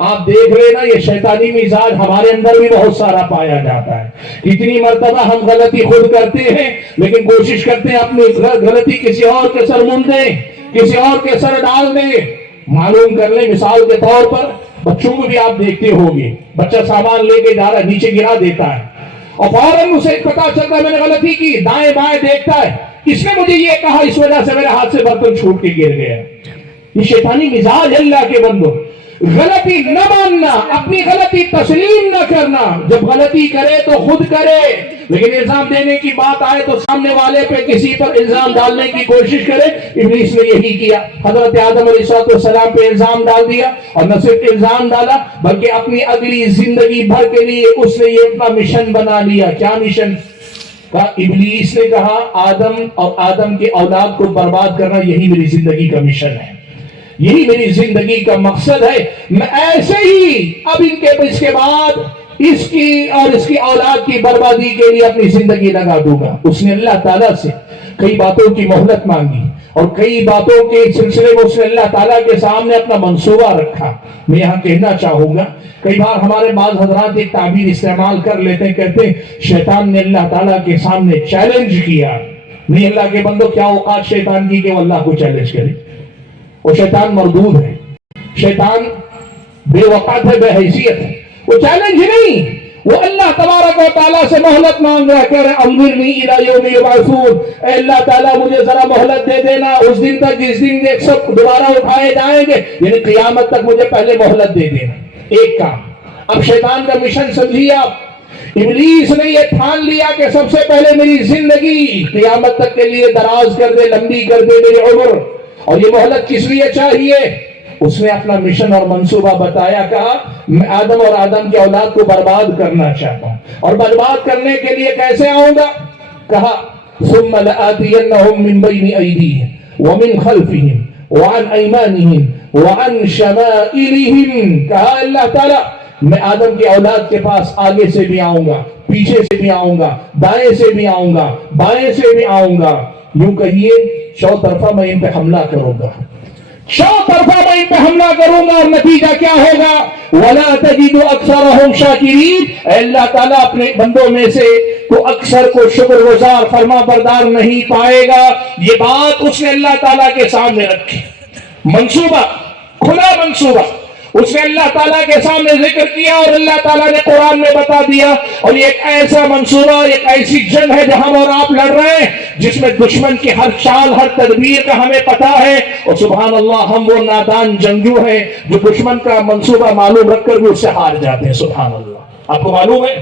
آپ دیکھ لیں نا، یہ شیطانی مزاج ہمارے اندر بھی بہت سارا پایا جاتا ہے۔ کتنی مرتبہ ہم غلطی خود کرتے ہیں لیکن کوشش کرتے ہیں اپنی غلطی کسی اور کے سر منڈ دیں، کسی اور کے سر ڈال دیں۔ معلوم کر لیں، مثال کے طور پر بچوں کو بھی آپ دیکھتے ہوں گے، بچہ سامان لے کے جا رہا ہے، نیچے گرا دیتا ہے اور فوراً اسے پتا چلتا ہے میں نے غلطی کی، دائیں بائیں دیکھتا ہے، اس نے مجھے یہ کہا، اس وجہ سے میرے ہاتھ سے برتن چھوٹ کے گر گیا۔ یہ شیطانی مزاج اللہ کے بندو، غلطی نہ ماننا، اپنی غلطی تسلیم نہ کرنا، جب غلطی کرے تو خود کرے، لیکن الزام دینے کی بات آئے تو سامنے والے پہ کسی پر الزام ڈالنے کی کوشش کرے۔ ابلیس نے یہی کیا، حضرت آدم علیہ السلام پہ الزام ڈال دیا، اور نہ صرف الزام ڈالا بلکہ اپنی اگلی زندگی بھر کے لیے اس نے یہ اپنا مشن بنا لیا۔ کیا مشن؟ ابلیس نے کہا آدم اور آدم کے اولاد کو برباد کرنا یہی میری زندگی کا مشن ہے، یہی میری زندگی کا مقصد ہے، میں ایسے ہی اب اس کے بعد اس کی اور اس کی اولاد کی بربادی کے لیے اپنی زندگی لگا دوں گا۔ اس نے اللہ تعالیٰ سے کئی باتوں کی مہلت مانگی اور کئی باتوں کے سلسلے میں اس نے اللہ تعالیٰ کے سامنے اپنا منصوبہ رکھا۔ میں یہاں کہنا چاہوں گا، کئی بار ہمارے بعض حضرات ایک تعبیر استعمال کر لیتے ہیں، کہتے ہیں شیطان نے اللہ تعالیٰ کے سامنے چیلنج کیا۔ نہیں، اللہ کے بندو، کیا اوقات شیطان کی کہ وہ اللہ کو چیلنج کرے؟ وہ شیطان مردود ہے، شیطان بے وقت ہے، بے حیثیت ہے، وہ چیلنج ہی نہیں، وہ اللہ تبارک و تعالیٰ سے مہلت مانگ رہا ہے، کہہ رہے انظرنی الی یوم یبعثون، اے اللہ تعالیٰ مجھے ذرا مہلت دے دینا اس دن تک جس دن ایک سب دوبارہ اٹھائے جائیں گے، یعنی قیامت تک مجھے پہلے مہلت دے دینا۔ ایک کام، اب شیطان کا مشن سمجھیے آپ، ابلیس نے یہ ٹھان لیا کہ سب سے پہلے میری زندگی قیامت تک کے لیے دراز کر دے، لمبی کر دے میری عمر، اور یہ مہلت کس لیے چاہیے؟ اس نے اپنا مشن اور منصوبہ بتایا، کہا میں آدم اور آدم کی اولاد کو برباد کرنا چاہتا ہوں، اور برباد کرنے کے لیے کیسے آؤں گا؟ کہا ثم لآتینہم من بین ایدیہم ومن خلفہم وعن ایمانہم وعن شمائلہم، کہا اللہ تعالیٰ میں آدم کی اولاد کے پاس آگے سے بھی آؤں گا، پیچھے سے بھی آؤں گا، دائیں سے بھی آؤں گا، بائیں سے بھی آؤں گا، یوں کہیے چوطرفہ میں ان پہ حملہ کروں گا، چوطرفہ میں ان پہ حملہ کروں گا، اور نتیجہ کیا ہوگا؟ وَلَا تَجِدُ أَكْثَرَهُمْ شَاكِرِينَ، اے اللہ تعالیٰ اپنے بندوں میں سے تو اکثر کو شکر گزار فرما بردار نہیں پائے گا۔ یہ بات اس نے اللہ تعالیٰ کے سامنے رکھی، منصوبہ، کھلا منصوبہ اس نے اللہ تعالیٰ کے سامنے ذکر کیا، اور اللہ تعالیٰ نے قرآن میں بتا دیا۔ اور یہ ایک ایسا منصوبہ، ایک ایسی جنگ ہے جہاں اور آپ لڑ رہے ہیں جس میں دشمن کی ہر چال، ہر تدبیر کا ہمیں پتا ہے، اور سبحان اللہ ہم وہ نادان جنگجو ہیں جو دشمن کا منصوبہ معلوم رکھ کر بھی اس سے ہار جاتے ہیں، سبحان اللہ۔ آپ کو معلوم ہے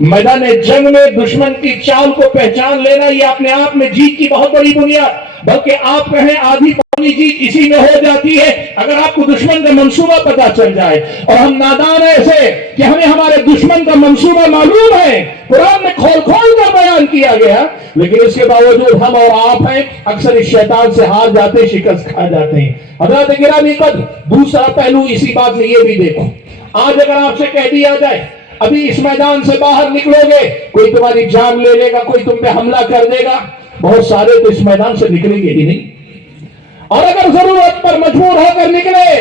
میدان جنگ میں دشمن کی چال کو پہچان لینا یہ اپنے آپ میں جیت کی بہت بڑی بنیاد، بلکہ آپ کہیں آدھی پوری جیت اسی میں ہو جاتی ہے اگر آپ کو دشمن کا منصوبہ پتا چل جائے۔ اور ہم نادان ایسے کہ ہمیں ہمارے دشمن کا منصوبہ معلوم ہے، قرآن میں کھول کھول کر بیان کیا گیا، لیکن اس کے باوجود ہم اور آپ ہیں اکثر اس شیطان سے ہار جاتے، شکست کھا جاتے ہیں۔ حضرات گرامی قدر، دوسرا پہلو اسی بات میں یہ بھی دیکھو، آج اگر آپ سے کہہ دیا جائے ابھی اس میدان سے باہر نکلو گے، کوئی تمہاری جان لے لے گا، کوئی تم پہ حملہ کر دے گا، بہت سارے تو اس میدان سے نکلیں گے ہی نہیں، اور اگر ضرورت پر مجبور ہو کر نکلے،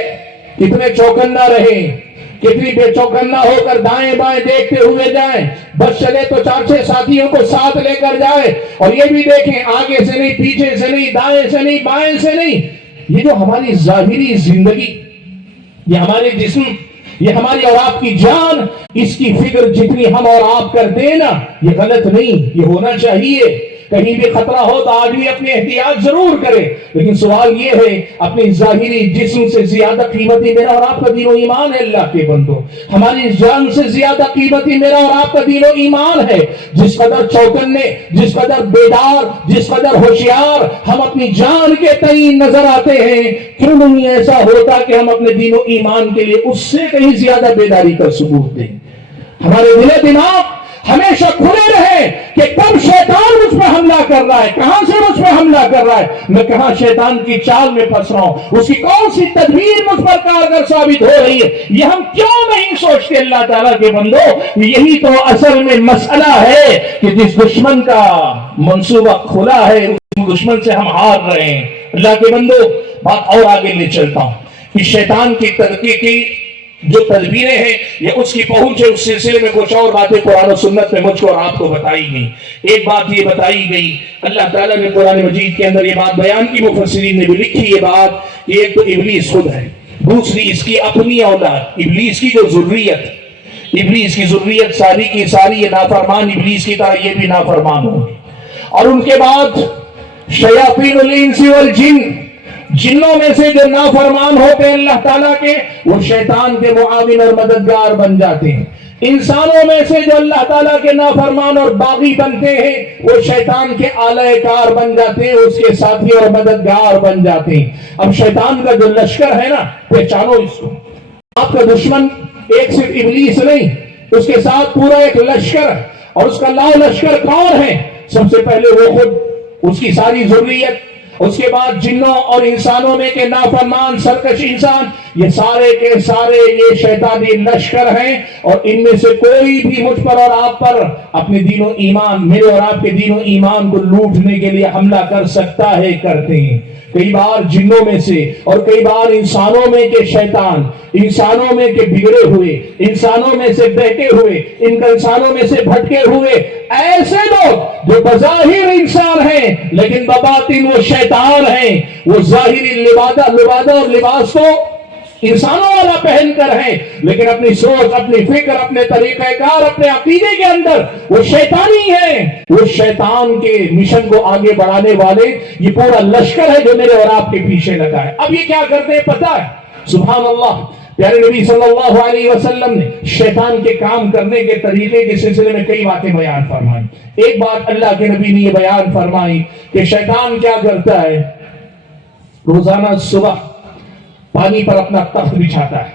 کتنے چوکنا رہیں، کتنی بے چوکنا ہو کر دائیں بائیں دیکھتے ہوئے جائیں، بس چلے تو 4-6 ساتھیوں کو ساتھ لے کر جائے، اور یہ بھی دیکھیں آگے سے نہیں، پیچھے سے نہیں، دائیں سے نہیں، بائیں سے نہیں۔ یہ جو ہماری ظاہری زندگی، یہ ہمارے جسم، یہ ہماری اور آپ کی جان، اس کی فکر جتنی ہم اور آپ کرتے نا، یہ غلط نہیں، یہ ہونا چاہیے۔ کہیں بھی خطرہ ہو تو آدمی اپنی احتیاط ضرور کرے، لیکن سوال یہ ہے اپنی ظاہری جسم سے زیادہ قیمتی میرا اور آپ کا دین و ایمان ہے اللہ کے بندو۔ ہماری جان سے زیادہ قیمتی میرا اور آپ کا دین و ایمان ہے۔ جس قدر چوکنے، جس قدر بیدار، جس قدر ہوشیار ہم اپنی جان کے تئیں نظر آتے ہیں، کیوں نہیں ایسا ہوتا کہ ہم اپنے دین و ایمان کے لیے اس سے کہیں زیادہ بیداری کا ثبوت دیں؟ ہمارے دل و دماغ ہمیشہ کھلے رہے کہ کب شیطان مجھ پہ حملہ کر رہا ہے، کہاں سے مجھ پہ حملہ کر رہا ہے، میں کہاں شیطان کی چال میں پھنس رہا ہوں، اس کی کون سی تدبیر مجھ پر کارگر ثابت ہو رہی ہے، یہ ہم کیوں نہیں سوچتے اللہ تعالیٰ کے بندو؟ یہی تو اصل میں مسئلہ ہے کہ جس دشمن کا منصوبہ کھلا ہے اس دشمن سے ہم ہار رہے ہیں۔ اللہ کے بندو، بات اور آگے لے چلتا ہوں کہ شیطان کی ترقی کی جو تدبیریں ہیں، یہ اس کی پہنچ ہے، اس سلسلے میں کچھ اور باتیں قرآن و سنت میں مجھ کو اور آپ کو بتائی گئی۔ ایک بات یہ بتائی گئی، اللہ تعالیٰ نے قرآن مجید کے اندر یہ بات بیان کی، مفسرین نے بھی لکھی یہ بات کہ ایک تو ابلیس خود ہے، دوسری اس کی اپنی اولاد، ابلیس کی جو ذریت، ابلیس کی ذریت ساری کی ساری یہ نافرمان ابلیس کی طرح یہ بھی نافرمان ہوں گے، اور ان کے بعد شیاطین الانس والجن، جنوں میں سے جو نافرمان ہوتے ہیں اللہ تعالیٰ کے، وہ شیطان کے معاون اور مددگار بن جاتے ہیں۔ انسانوں میں سے جو اللہ تعالیٰ کے نافرمان اور باغی بنتے ہیں، وہ شیطان کے آلہ کار بن جاتے ہیں، اس کے ساتھی اور مددگار بن جاتے ہیں۔ اب شیطان کا جو لشکر ہے نا، پہچانو اس کو۔ آپ کا دشمن ایک صرف ابلیس نہیں، اس کے ساتھ پورا ایک لشکر، اور اس کا لاؤ لشکر کون ہے؟ سب سے پہلے وہ خود، اس کی ساری ذریت، اس کے بعد جنوں اور انسانوں میں کے نافرمان سرکش انسان، یہ سارے کے سارے یہ شیطانی لشکر ہیں، اور ان میں سے کوئی بھی مجھ پر اور آپ پر اپنے دین و ایمان، میرے اور آپ کے دین و ایمان کو لوٹنے کے لیے حملہ کر سکتا ہے، کرتے ہیں۔ کئی بار جنوں میں سے اور کئی بار انسانوں میں کے شیطان، انسانوں میں کے بگڑے ہوئے، انسانوں میں سے بہکے ہوئے، انسانوں میں سے بھٹکے ہوئے ایسے لوگ جو بظاہر انسان ہیں لیکن بباطن وہ شیطان ہیں، وہ ظاہری لبادہ اور لباس کو انسانوں والا پہن کر ہیں، لیکن اپنی سوچ، اپنی فکر، اپنے طریقہ کار، اپنے عقیدے کے اندر وہ شیطانی ہیں، وہ شیطان کے مشن کو آگے بڑھانے والے یہ پورا لشکر ہے جو میرے اور آپ کے پیچھے لگا ہے۔ اب یہ کیا کرتے ہیں پتہ ہے؟ سبحان اللہ، پیارے نبی صلی اللہ علیہ وسلم نے شیطان کے کام کرنے کے طریقے کے سلسلے میں کئی باتیں بیان فرمائی۔ ایک بات اللہ کے نبی نے یہ بیان فرمائی کہ شیطان کیا کرتا ہے، روزانہ صبح پانی پر اپنا تخت بچھاتا ہے،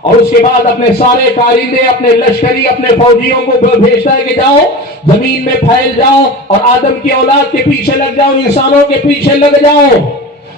اور اس کے بعد اپنے سارے کارندے، اپنے لشکری، اپنے فوجیوں کو بھیجتا ہے کہ جاؤ زمین میں پھیل جاؤ اور آدم کی اولاد کے پیچھے لگ جاؤ، انسانوں کے پیچھے لگ جاؤ،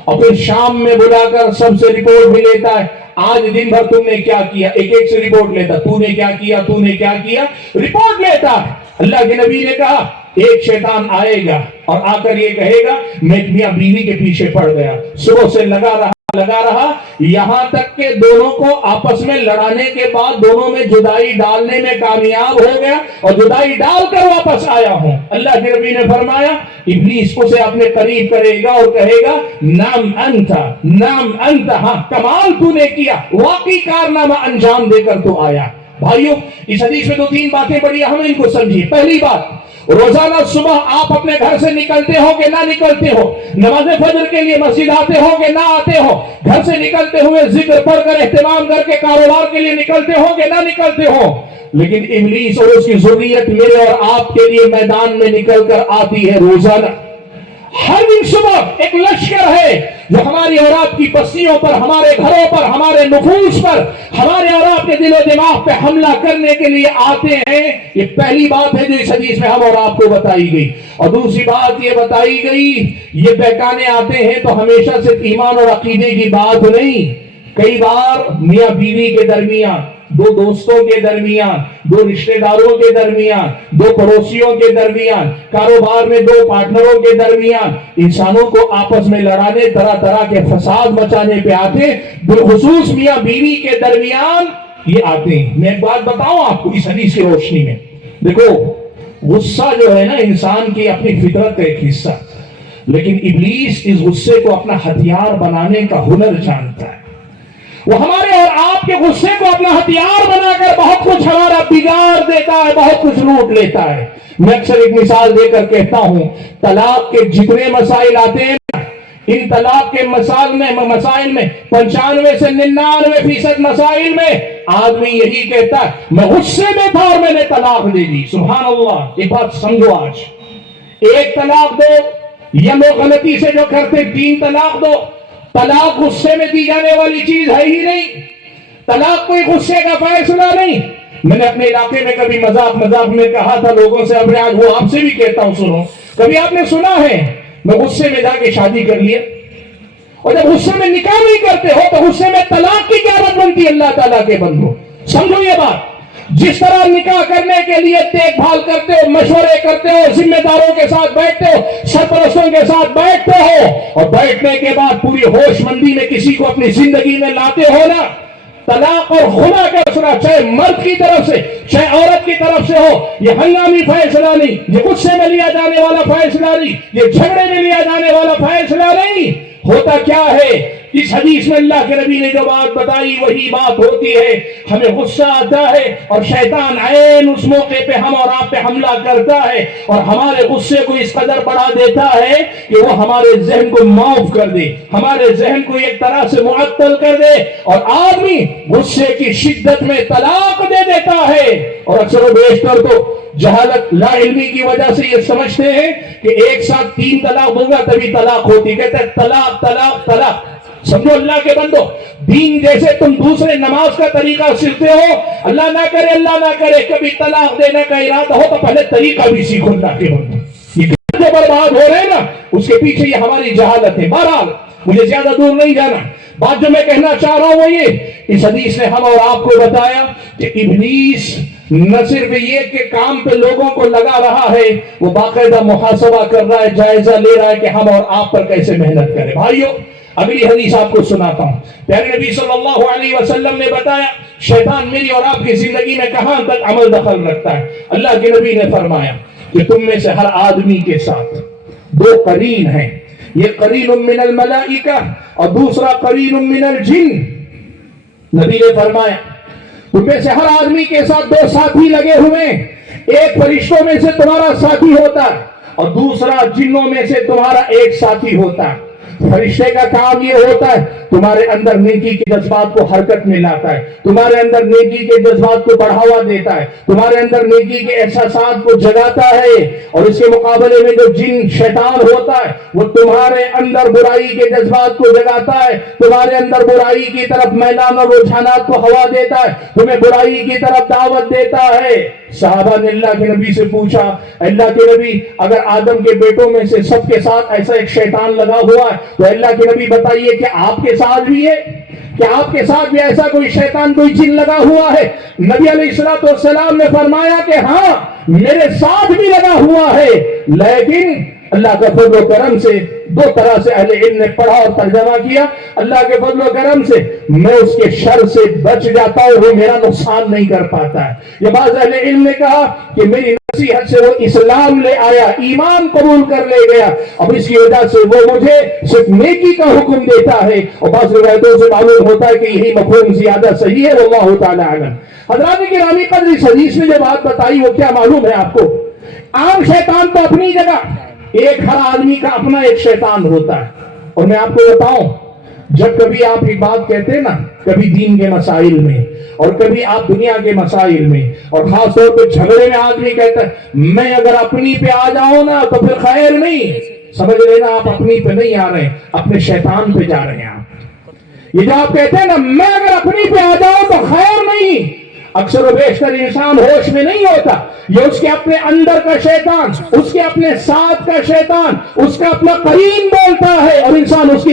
اور پھر شام میں بلا کر سب سے رپورٹ بھی لیتا ہے، آج دن بھر تم نے کیا کیا، ایک ایک سے رپورٹ لیتا، تو نے کیا کیا، تو نے کیا کیا، رپورٹ لیتا ہے۔ اللہ کے نبی نے کہا ایک شیطان آئے گا اور آ کر یہ کہے گا میں میاں بیوی کے پیچھے پڑ گیا، صبح سے لگا رہا یہاں تک کہ دونوں کو آپس میں لڑانے کے بعد دونوں میں جدائی ڈالنے میں کامیاب ہو گیا، اور جدائی ڈال کر واپس آیا ہوں۔ اللہ کے نبی نے فرمایا ابلیس اسے اپنے قریب کرے گا اور کہے گا نام انت، ہاں کمال تو نے کیا، واقعی کارنامہ انجام دے کر تو آیا۔ بھائیو، اس حدیث میں 2-3 باتیں بڑی اہم ہیں، ان کو سمجھیے۔ پہلی بات، روزانہ صبح آپ اپنے گھر سے نکلتے ہو کہ نہ نکلتے ہو، نماز فجر کے لیے مسجد آتے ہو کہ نہ آتے ہو، گھر سے نکلتے ہوئے ذکر پڑھ کر اہتمام کر کے کاروبار کے لیے نکلتے ہو کہ نہ نکلتے ہو، لیکن ابلیس اور اس کی ذریت میرے اور آپ کے لیے میدان میں نکل کر آتی ہے روزانہ۔ ہر دن صبح ایک لشکر ہے جو ہماری اور آپ کی بستیوں پر، ہمارے گھروں پر، ہمارے نفوس پر، ہمارے اور آپ کے دل و دماغ پہ حملہ کرنے کے لیے آتے ہیں۔ یہ پہلی بات ہے جو اس حدیث میں ہم اور آپ کو بتائی گئی۔ اور دوسری بات یہ بتائی گئی، یہ بہکانے آتے ہیں تو ہمیشہ صرف ایمان اور عقیدے کی بات نہیں، کئی بار میاں بیوی کے درمیان، دو دوستوں کے درمیان، دو رشتہ داروں کے درمیان، دو پڑوسیوں کے درمیان، کاروبار میں دو پارٹنروں کے درمیان انسانوں کو آپس میں لڑانے، طرح طرح کے فساد مچانے پہ آتے، بالخصوص میاں بیوی کے درمیان یہ آتے ہیں۔ میں ایک بات بتاؤں آپ کو اس حدیث کی روشنی میں، دیکھو غصہ جو ہے نا انسان کی اپنی فطرت کا ایک حصہ، لیکن ابلیس اس غصے کو اپنا ہتھیار بنانے کا ہنر جانتا ہے۔ وہ ہمارے اور آپ کے غصے کو اپنا ہتھیار بنا کر بہت کچھ ہمارا بگاڑ دیتا ہے، بہت کچھ لوٹ لیتا ہے۔ میں اکثر ایک مثال دے کر کہتا ہوں، طلاق کے جتنے مسائل آتے ہیں نا، ان طلاق کے مسائل میں 95 سے 99% مسائل میں آدمی یہی کہتا ہے میں غصے میں تھا اور میں نے طلاق دے دی۔ سبحان اللہ، یہ بات سمجھو، آج ایک طلاق دو، یا لوگ غلطی سے جو کرتے 3 طلاق دو۔ طلاق غصے میں دی جانے والی چیز ہے ہی نہیں، طلاق کوئی غصے کا فیصلہ نہیں۔ میں نے اپنے علاقے میں کبھی مذاق میں کہا تھا لوگوں سے، اب آج وہ آپ سے بھی کہتا ہوں، سنو، کبھی آپ نے سنا ہے میں غصے میں جا کے شادی کر لیا؟ اور جب غصے میں نکاح نہیں کرتے ہو تو غصے میں طلاق کی کیا بات بنتی ہے؟ اللہ تعالیٰ کے بندو سمجھو یہ بات، جس طرح نکاح کرنے کے لیے دیکھ بھال کرتے ہو، مشورے کرتے ہو، ذمہ داروں کے ساتھ بیٹھتے ہو، سرپرستوں کے ساتھ بیٹھتے ہو، اور بیٹھنے کے بعد پوری ہوش مندی میں کسی کو اپنی زندگی میں لاتے ہو نا، طلاق اور خلا کا فیصلہ چاہے مرد کی طرف سے چاہے عورت کی طرف سے ہو، یہ ہنگامی فیصلہ نہیں، یہ غصے میں لیا جانے والا فیصلہ نہیں، یہ جھگڑے میں لیا جانے والا فیصلہ نہیں۔ ہوتا کیا ہے؟ اس حدیث میں اللہ کے نبی نے جو بات بتائی وہی بات ہوتی ہے۔ ہمیں غصہ آتا ہے اور شیطان عین اس موقع پہ ہم اور آپ پہ حملہ کرتا ہے اور ہمارے غصے کو اس قدر بڑھا دیتا ہے کہ وہ ہمارے ذہن کو معاف کر دے، ہمارے ذہن کو ایک طرح سے معطل کر دے، اور آدمی غصے کی شدت میں طلاق دے دیتا ہے۔ اور اکثر و بیشتر تو جہالت، لا علمی کی وجہ سے یہ سمجھتے ہیں کہ ایک ساتھ 3 طلاق دوں گا تبھی طلاق ہوتی، کہتے ہیں طلاق طلاق طلاق۔ سمجھو اللہ کے بندو، دین جیسے تم دوسرے نماز کا طریقہ سیکھتے ہو، اللہ نہ کرے کبھی طلاق دینے کا ارادہ ہو تو پہلے طریقہ بھی سیکھو اللہ کے بندو۔ یہ جو برباد ہو رہے ہیں نا اس کے پیچھے یہ ہماری جہالت ہے۔ بہرحال مجھے زیادہ دور نہیں جانا، بات جو میں کہنا چاہ رہا ہوں وہ یہ، اس حدیث نے ہم اور آپ کو بتایا کہ ابلیس نہ صرف یہ کہ کام پہ لوگوں کو لگا رہا ہے، وہ باقاعدہ محاسبہ کر رہا ہے، جائزہ لے رہا ہے کہ ہم اور آپ پر کیسے محنت کریں۔ بھائیو اگلی حدیث آپ کو سناتا ہوں۔ پیارے نبی صلی اللہ علیہ وسلم نے بتایا شیطان میری اور آپ کی زندگی میں کہاں تک عمل دخل رکھتا ہے۔ اللہ کے نبی نے فرمایا کہ تم میں سے ہر آدمی کے ساتھ 2 قرین ہیں، یہ قرین من الملائکہ اور دوسرا قرین من الجن۔ نبی نے فرمایا تم میں سے ہر آدمی کے ساتھ 2 ساتھی لگے ہوئے ہیں، ایک فرشتوں میں سے تمہارا ساتھی ہوتا ہے اور دوسرا جنوں میں سے تمہارا ایک ساتھی ہوتا ہے۔ فرشتے کا کام یہ ہوتا ہے تمہارے اندر نیکی کے جذبات کو حرکت میں لاتا ہے، تمہارے اندر نیکی کے جذبات کو بڑھاوا دیتا ہے، تمہارے اندر نیکی کے احساسات کو جگاتا ہے، اور اس کے مقابلے میں جو جن شیطان ہوتا ہے وہ تمہارے اندر برائی کے جذبات کو جگاتا ہے، تمہارے اندر برائی کی طرف میلان اور رجحانات کو ہوا دیتا ہے، تمہیں برائی کی طرف دعوت دیتا ہے۔ صحابہ نے اللہ کے نبی سے پوچھا اللہ کے نبی اگر آدم کے بیٹوں میں سے سب کے ساتھ ایسا ایک شیطان لگا ہوا ہے تو اللہ کے نبی بتائیے کہ آپ کے ساتھ بھی ہے؟ کہ آپ کے ساتھ بھی ایسا کوئی شیطان کوئی جن لگا ہوا ہے؟ نبی علیہ السلام نے فرمایا کہ ہاں میرے ساتھ بھی لگا ہوا ہے، لیکن اللہ کا فضل و کرم سے 2 طرح سے اہل علم نے پڑھا اور ترجمہ کیا، اللہ کے فضل و کرم سے میں اس کے شر سے بچ جاتا ہوں، وہ میرا نقصان نہیں کر پاتا ہے۔ یہ بعض اہل علم نے کہا کہ میری نصیحت سے وہ اسلام لے آیا، ایمان قبول کر لے گیا، اب اس کی وجہ سے وہ مجھے صرف نیکی کا حکم دیتا ہے، اور بعض روایتوں سے معلوم ہوتا ہے کہ یہی مفہوم زیادہ صحیح ہے، واللہ تعالی اعلم۔ حضرات گرامی قدر، اس حدیث میں جو بات بتائی وہ کیا معلوم ہے آپ کو؟ عام شیطان تو اپنی جگہ، ایک ہر آدمی کا اپنا ایک شیطان ہوتا ہے، اور میں آپ کو بتاؤں جب کبھی آپ ایک بات کہتے ہیں نا، کبھی دین کے مسائل میں اور کبھی آپ دنیا کے مسائل میں، اور خاص طور پہ جھگڑے میں آدمی کہتا ہے میں اگر اپنی پہ آ جاؤں نا تو پھر خیر نہیں، سمجھ لینا آپ اپنی پہ نہیں آ رہے، اپنے شیطان پہ جا رہے ہیں آپ۔ یہ جو آپ کہتے ہیں نا میں اگر اپنی پہ آ جاؤں تو خیر نہیں، اکثر و بیشتر انسان ہوش میں نہیں ہوتا، یہ اس کے اپنے اندر کا شیطان، اس کے اپنے ساتھ کا شیطان، اس کا اپنا قرین بولتا ہے، اور انسان اس کی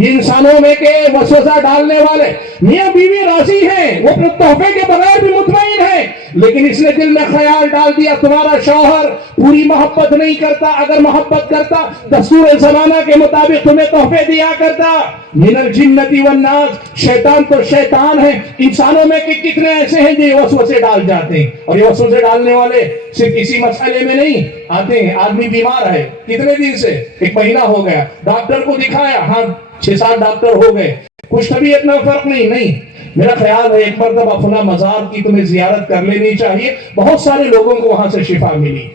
یہ انسانوں میں کے وسوسہ ڈالنے والے میاں بیوی راضی ہیں، وہ اپنے تحفے کے بغیر بھی مطمئن ہیں، لیکن اس نے دل میں خیال ڈال دیا تمہارا شوہر پوری محبت نہیں کرتا، اگر محبت کرتا دستور زمانہ کے مطابق تمہیں تحفے دیا کرتا۔ من الجنت والناس، شیطان تو شیطان ہے، انسانوں میں کہ کتنے ایسے ہیں جو یہ وسوسے ڈال جاتے ہیں، اور یہ وسوسے ڈالنے والے صرف اسی مسئلے میں نہیں آتے ہیں۔ آدمی بیمار ہے کتنے دن سے، 1 مہینہ ہو گیا، ڈاکٹر کو دکھایا، ہاں 6-7 ڈاکٹر ہو گئے، کچھ طبیعت میں فرق نہیں، میرا خیال ہے ایک مرتبہ فلاں مزار کی تمہیں زیارت کر لینی چاہیے، بہت سارے لوگوں کو وہاں سے شفا ملی۔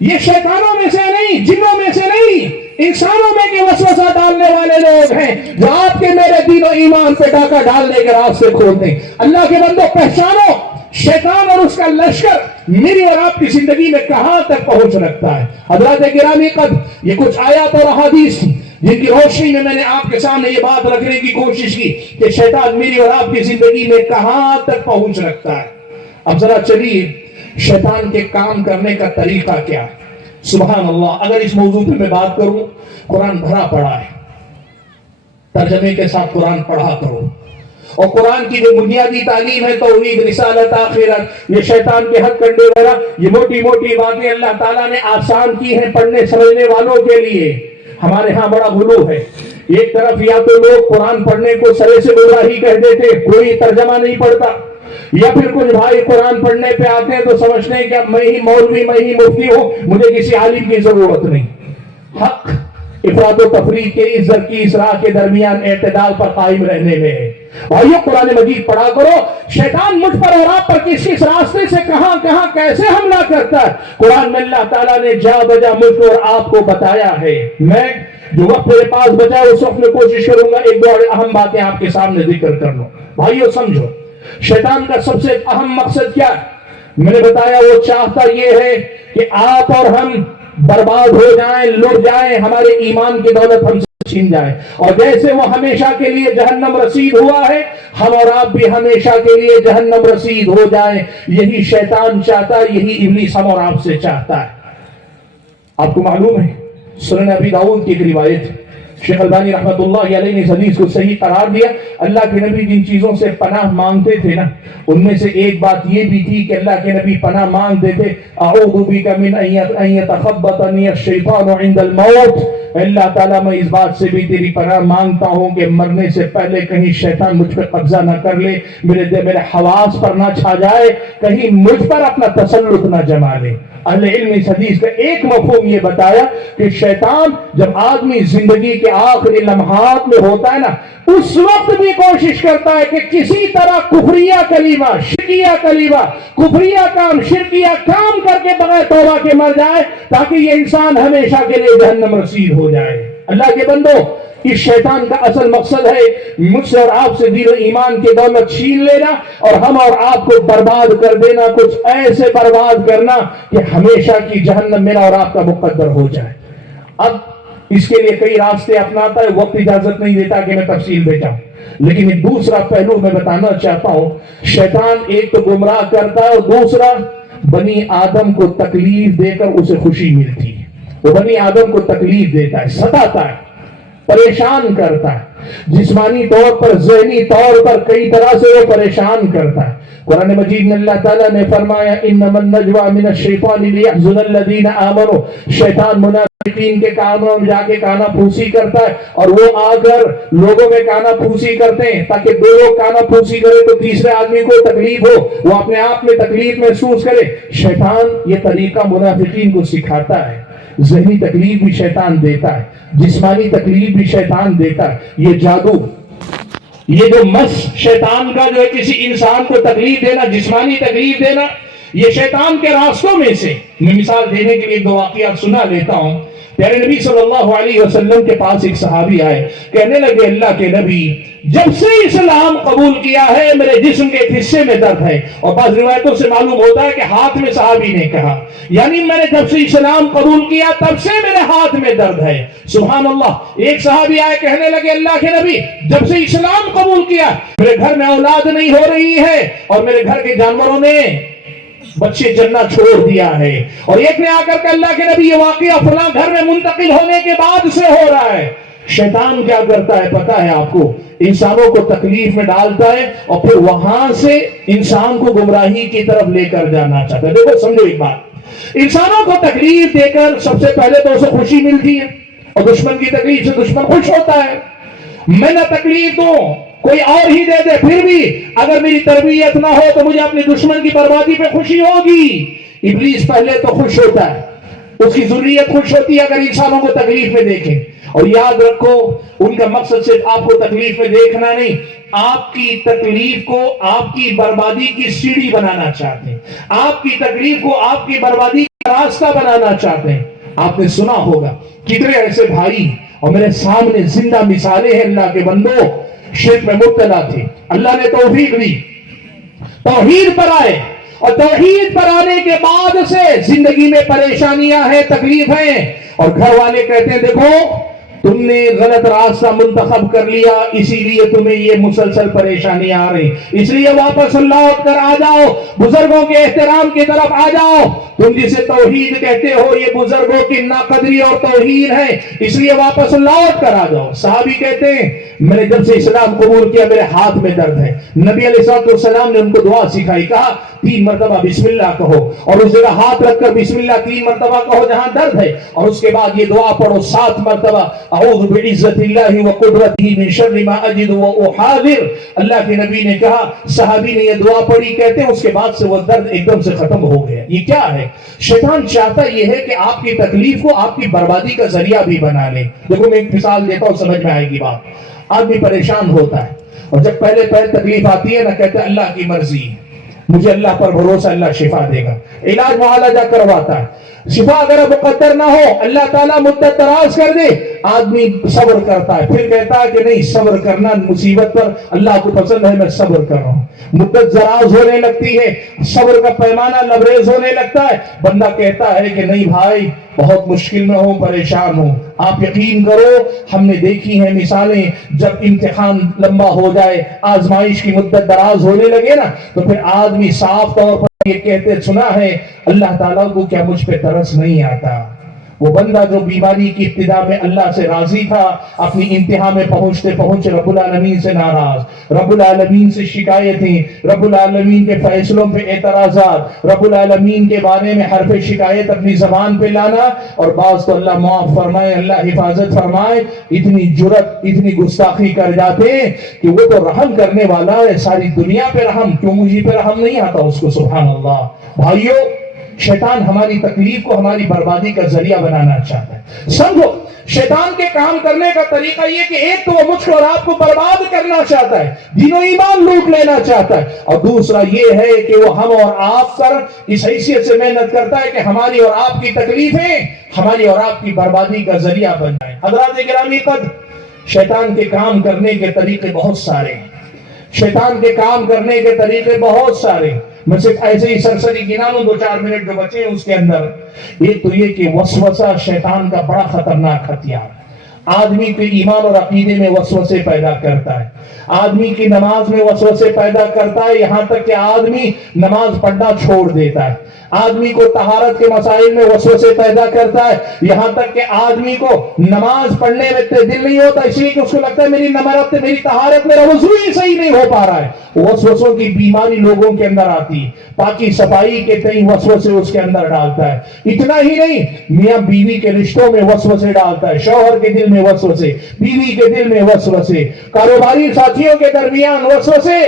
یہ شیطانوں میں سے نہیں، جنوں میں سے نہیں، انسانوں میں کے وسوسہ ڈالنے والے لوگ ہیں جو آپ کے میرے دین و ایمان پہ ڈاکہ ڈالنے کے راستے کھولتے ہیں۔ اللہ کے بندو پہچانو، شیطان اور اس کا لشکر میری اور آپ کی زندگی میں کہاں تک پہنچ رکھتا ہے۔ حضرات گرامی قدر، یہ کچھ آیات اور احادیث جن کی روشنی میں نے آپ کے سامنے یہ بات رکھنے کی کوشش کی کہ شیطان میری اور آپ کی زندگی میں کہاں تک پہنچ رکھتا ہے۔ اب ذرا چلیے شیطان کے کام کرنے کا طریقہ کیا ہے۔ سبحان اللہ، اگر اس موضوع پہ میں بات کروں، قرآن بھرا پڑا ہے، ترجمے کے ساتھ قرآن پڑھا کرو، اور قرآن کی جو بنیادی تعلیم ہے توحید، رسالت، آخرت، یہ شیطان کے حق کنڈے وغیرہ، یہ موٹی موٹی باتیں اللہ تعالیٰ نے آسان کی ہیں پڑھنے سمجھنے والوں کے لیے۔ ہمارے ہاں بڑا غلو ہے، ایک طرف یا تو لوگ قرآن پڑھنے کو سرے سے گمراہی کہہ دیتے، کوئی ترجمہ نہیں پڑھتا، یا پھر کچھ بھائی قرآن پڑھنے پہ آتے ہیں تو سمجھتے ہیں کہ اب میں ہی مولوی، میں ہی مفتی ہوں، مجھے کسی عالم کی ضرورت نہیں۔ حق افراد و تفریق کے اس زر کی اسراء کے درمیان اعتدال پر قائم رہنے میں ہے۔ بھائیو قرآن مجید پڑھا کرو، شیطان مجھ پر اور آپ پر کس راستے سے کہاں کہاں کیسے حملہ کرتا ہے، قرآن میں اللہ تعالیٰ نے جا بجا مجھ کو اور آپ کو بتایا ہے۔ میں جو وقت میرے پاس بچا اس وقت میں کوشش کروں گا ایک دو اہم باتیں آپ کے سامنے ذکر کر لوں۔ بھائیو سمجھو، شیطان کا سب سے اہم مقصد کیا ہے؟ میں نے بتایا وہ چاہتا یہ ہے کہ آپ اور ہم برباد ہو جائیں، لٹ جائیں، ہمارے ایمان کی دولت ہم سے چھین جائے، اور جیسے وہ ہمیشہ کے لیے جہنم رسید ہوا ہے، ہم اور آپ بھی ہمیشہ کے لیے جہنم رسید ہو جائیں۔ یہی شیطان چاہتا ہے، یہی ابلیس ہم اور آپ سے چاہتا ہے۔ آپ کو معلوم ہے سنن ابی داؤد کی ایک روایت، شیخ البانی رحمت اللہ علیہ نے اس حدیث کو صحیح قرار دیا۔ اللہ کے نبی جن چیزوں سے پناہ مانگتے تھے نا، ان میں سے ایک بات یہ بھی تھی کہ اللہ کے نبی پناہ مانگتے تھے، اعوذ بک من ان یتخبطنی الشیطان عند الموت، اللہ تعالیٰ میں اس بات سے بھی تیری پناہ مانگتا ہوں کہ مرنے سے پہلے کہیں شیطان مجھ پہ قبضہ نہ کر لے، میرے حواس پر نہ چھا جائے، کہیں مجھ پر اپنا تسلط نہ جما لے۔ اہل علم اس حدیث کا ایک مفہوم یہ بتایا کہ شیطان جب آدمی زندگی کے آخری لمحات میں ہوتا ہے نا، اس وقت بھی کوشش کرتا ہے کہ کسی طرح کفریہ کلمہ، شرکیہ کلمہ، کفریہ کام، شرکیہ کام کر کے بغیر توبہ کے مر جائے، تاکہ یہ انسان ہمیشہ کے لیے جہنم رسید ہو جائے۔ اللہ کے بندو، اس شیطان کا اصل مقصد ہے مجھ سے اور آپ سے دین و ایمان کی دولت چھین لینا، اور ہم اور آپ کو برباد کر دینا، کچھ ایسے برباد کرنا کہ ہمیشہ کی جہنم میرا اور آپ کا مقدر ہو جائے۔ اب اس کے لیے کئی راستے اپناتا ہے، وقت اجازت نہیں دیتا کہ میں تفصیل میں جاؤں، لیکن ایک دوسرا پہلو میں بتانا چاہتا ہوں۔ شیطان ایک تو گمراہ کرتا ہے، اور دوسرا بنی آدم کو تکلیف دے کر اسے خوشی ملتی ہے۔ وہ بنی آدم کو تکلیف دیتا ہے، ستاتا ہے، پریشان کرتا ہے، جسمانی طور پر، ذہنی طور پر کئی طرح سے وہ پریشان کرتا ہے۔ قرآن مجید میں اللہ تعالیٰ نے فرمایا انما النجوى من الشیطان لیحزن الذین آمنوا، شیطان منافقین کے کانوں میں جا کے کانا پھوسی کرتا ہے، اور وہ آ کر لوگوں میں کانا پھوسی کرتے ہیں تاکہ دو لوگ کانا پھوسی کرے تو تیسرے آدمی کو تکلیف ہو، وہ اپنے آپ میں تکلیف محسوس کرے۔ شیطان یہ طریقہ منافقین کو سکھاتا ہے۔ ذہنی تکلیف بھی شیطان دیتا ہے، جسمانی تکلیف بھی شیطان دیتا ہے۔ یہ جادو، یہ جو مس شیطان کا جو ہے کسی انسان کو تکلیف دینا، جسمانی تکلیف دینا، یہ شیطان کے راستوں میں سے میں مثال دینے کے لیے دو واقعات سنا لیتا ہوں۔ پیارے نبی صلی اللہ علیہ وسلم کے پاس ایک صحابی آئے، کہنے لگے اللہ کے نبی جب سے اسلام قبول کیا ہے میرے جسم کے ایک حصے میں درد ہے، اور بعض روایتوں سے معلوم ہوتا ہے کہ ہاتھ میں صحابی نے کہا، یعنی میں نے جب سے اسلام قبول کیا تب سے میرے ہاتھ میں درد ہے۔ سبحان اللہ، ایک صحابی آئے کہنے لگے اللہ کے نبی جب سے اسلام قبول کیا میرے گھر میں اولاد نہیں ہو رہی ہے، اور میرے گھر کے جانوروں نے بچے جننا چھوڑ دیا ہے، اور ایک نے آ کر کے اللہ کے نبی یہ واقعہ فلاں گھر میں منتقل ہونے کے بعد سے ہو رہا ہے۔ شیطان کیا کرتا ہے پتا ہے آپ کو؟ انسانوں کو تکلیف میں ڈالتا ہے اور پھر وہاں سے انسان کو گمراہی کی طرف لے کر جانا چاہتا ہے. دیکھو سمجھو ایک بات، انسانوں کو تکلیف دے کر سب سے پہلے تو اسے خوشی ملتی ہے، اور دشمن کی تکلیف سے دشمن خوش ہوتا ہے. میں نہ تکلیف دوں، کوئی اور ہی دے دے، پھر بھی اگر میری تربیت نہ ہو تو مجھے اپنے دشمن کی بربادی پہ خوشی ہوگی. ابلیس پہلے تو خوش ہوتا ہے، اس کی ذریت خوش ہوتی ہے اگر انسانوں کو تکلیف میں دیکھیں. اور یاد رکھو ان کا مقصد صرف آپ کو تکلیف میں دیکھنا نہیں، آپ کی تکلیف کو آپ کی بربادی کی سیڑھی بنانا چاہتے ہیں، آپ کی تکلیف کو آپ کی بربادی کا راستہ بنانا چاہتے ہیں. آپ نے سنا ہوگا کتنے ایسے بھائی، اور میرے سامنے زندہ مثالیں ہیں اللہ کے بندوں، شرک میں مبتلا تھے، اللہ نے توفیق دی، توحید پر آئے، اور توحید پر آنے کے بعد سے زندگی میں پریشانیاں ہیں، تکلیف ہیں، اور گھر والے کہتے ہیں دیکھو تم نے غلط راستہ منتخب کر لیا، اسی لیے تمہیں یہ مسلسل پریشانیاں آ رہی، اس لیے واپس لوٹ کر آ جاؤ، بزرگوں کے احترام کی طرف آ جاؤ. تم جسے توحید کہتے ہو یہ بزرگوں کی ناقدری اور توہین ہے، اس لیے واپس لوٹ کر آ جاؤ. صحابی کہتے ہیں میں نے جب سے اسلام قبول کیا میرے ہاتھ میں درد ہے. نبی علیہ السلام نے ان کو دعا سکھائی، کہا 3 مرتبہ بسم اللہ کہو، اور اس جگہ ہاتھ رکھ کر بسم اللہ 3 مرتبہ کہو جہاں درد ہے، اور اس کے بعد یہ دعا پڑھو 7 مرتبہ، اعوذ بعزت اللہ وقدرتہ من شر ما اجد واحاذر. اللہ کے نبی نے کہا، صحابی نے یہ دعا پڑھی، کہتے ہیں اس کے بعد سے وہ درد ایک دم سے ختم ہو گیا. یہ کیا ہے؟ شیطان چاہتا یہ ہے کہ آپ کی تکلیف کو آپ کی بربادی کا ذریعہ بھی بنا لے. دیکھو میں ایک مثال دیتا ہوں سمجھ میں آئے گی بات. آدمی پریشان ہوتا ہے، اور جب پہلے تکلیف آتی ہے نا، کہتا ہے اللہ کی مرضی، مجھے اللہ پر بھروسہ، اللہ شفا دے گا، علاج معالجہ کرواتا ہے. شفا اگر مقدر نہ ہو، اللہ تعالیٰ مدت دراز کر دے، آدمی صبر کرتا ہے، پھر کہتا ہے کہ نہیں صبر کرنا مصیبت پر اللہ کو پسند ہے، میں صبر کر رہا ہوں. مدت دراز ہونے لگتی ہے، صبر کا پیمانہ لبریز ہونے لگتا ہے، بندہ کہتا ہے کہ نہیں بھائی بہت مشکل میں ہوں، پریشان ہوں. آپ یقین کرو ہم نے دیکھی ہیں مثالیں، جب امتحان لمبا ہو جائے، آزمائش کی مدت دراز ہونے لگے نا، تو پھر آدمی صاف طور پر یہ کہتے سنا ہے اللہ تعالیٰ کو کیا مجھ پہ ترس نہیں آتا. وہ بندہ جو بیماری کی ابتدا میں اللہ سے راضی تھا، اپنی انتہا میں پہنچتے پہنچے رب العالمین سے ناراض، رب العالمین سے شکایتیں، رب العالمین کے فیصلوں پہ اعتراضات، رب العالمین کے بارے میں حرف شکایت اپنی زبان پہ لانا، اور بعض تو اللہ معاف فرمائے، اللہ حفاظت فرمائے، اتنی جرت اتنی گستاخی کر جاتے ہیں کہ وہ تو رحم کرنے والا ہے، ساری دنیا پہ رحم، کیوں مجھے پہ رحم نہیں آتا اس کو؟ سبحان اللہ. بھائیو شیطان ہماری تکلیف کو ہماری بربادی کا ذریعہ بنانا چاہتا ہے. سمجھو شیطان کے کام کرنے کا طریقہ یہ کہ ایک تو وہ مجھ کو اور آپ کو برباد کرنا چاہتا ہے، دین و ایمان لوٹ لینا چاہتا ہے، اور دوسرا یہ ہے کہ وہ ہم اور آپ پر اس حیثیت سے محنت کرتا ہے کہ ہماری اور آپ کی تکلیفیں ہماری اور آپ کی بربادی کا ذریعہ بن جائیں. حضرات گرامی قدر، شیطان کے کام کرنے کے طریقے بہت سارے ہیں، شیطان کے کام کرنے کے طریقے بہت سارے. میں صرف ایسے ہی سرسری گنا لوں 2-4 منٹ جو بچے ہیں اس کے اندر. ایک تو یہ کہ وسوسہ شیطان کا بڑا خطرناک ہتھیار ہے. آدمی کے ایمان اور عقیدے میں وسوسے پیدا کرتا ہے، آدمی کی نماز میں وسوسے پیدا کرتا ہے، یہاں تک کہ آدمی نماز پڑھنا چھوڑ دیتا ہے، آدمی کو طہارت کے مسائل میں وسوسے پیدا کرتا ہے، یہاں تک کہ آدمی کو نماز پڑھنے میں دل نہیں ہوتا، اس لیے کہ اس کو لگتا ہے میری نماز میری طہارت میرا وضو ہی صحیح نہیں ہو پا رہا ہے. وسوسوں کی بیماری لوگوں کے اندر آتی ہے، پاکی صفائی کے کئی وسوسے اس کے اندر ڈالتا ہے. اتنا ہی نہیں، میاں بیوی کے رشتوں میں وسوسے ڈالتا ہے، شوہر کے دل میں وسوسے، بیوی کے دل میں وسوسے، کاروباری ساتھیوں کے درمیان وسوسے.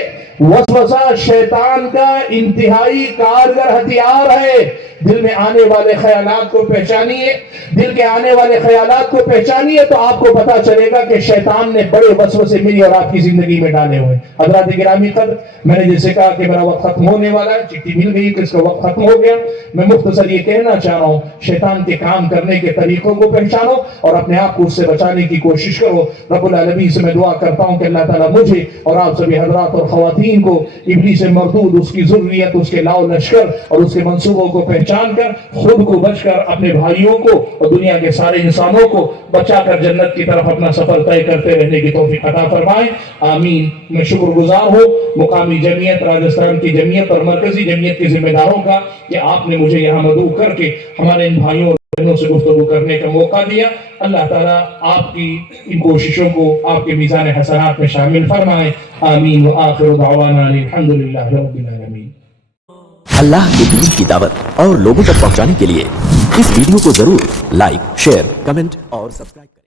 وسوسہ شیطان کا انتہائی کارگر ہتھیار ہے. دل میں آنے والے خیالات کو پہچانیے، دل کے آنے والے خیالات کو پہچانیے تو آپ کو پتا چلے گا کہ شیطان نے بڑے وسوسے میری اور آپ کی زندگی میں ڈالے ہوئے. حضرات گرامی قدر، میں نے جیسے کہا کہ میرا وقت ختم ہونے والا ہے، چٹھی مل گئی کہ اس کا وقت ختم ہو گیا. میں مختصر یہ کہنا چاہ رہا ہوں، شیطان کے کام کرنے کے طریقوں کو پہچانو اور اپنے آپ کو اس سے بچانے کی کوشش کرو. رب العالمین سے میں دعا کرتا ہوں کہ اللہ تعالیٰ مجھے اور آپ سبھی حضرات اور خواتین کو ابلیس مردود، اس کی ذریت، اس کے لاؤ لشکر اور اس کے منصوبوں کو پہچان کر، خود کو بچ کر، اپنے بھائیوں کو اور دنیا کے سارے انسانوں کو بچا کر جنت کی طرف اپنا سفر طے کرتے رہنے کی توفیق عطا فرمائے. آمین. میں شکر گزار ہوں مقامی جمعیت، راجستھان کی جمعیت اور مرکزی جمعیت کے ذمہ داروں کا کہ آپ نے مجھے یہاں مدعو کر کے ہمارے ان بھائیوں اور بہنوں سے گفتگو کرنے کا موقع دیا. اللہ تعالیٰ آپ کی ان کوششوں کو آپ کے میزان حسنات میں شامل فرمائے. آمین. وآخر دعوانا الحمدللہ رب العالمین. اللہ کے دین کی دعوت اور لوگوں تک پہنچانے کے لیے اس ویڈیو کو ضرور لائک، شیئر، کمنٹ اور سبسکرائب کریں.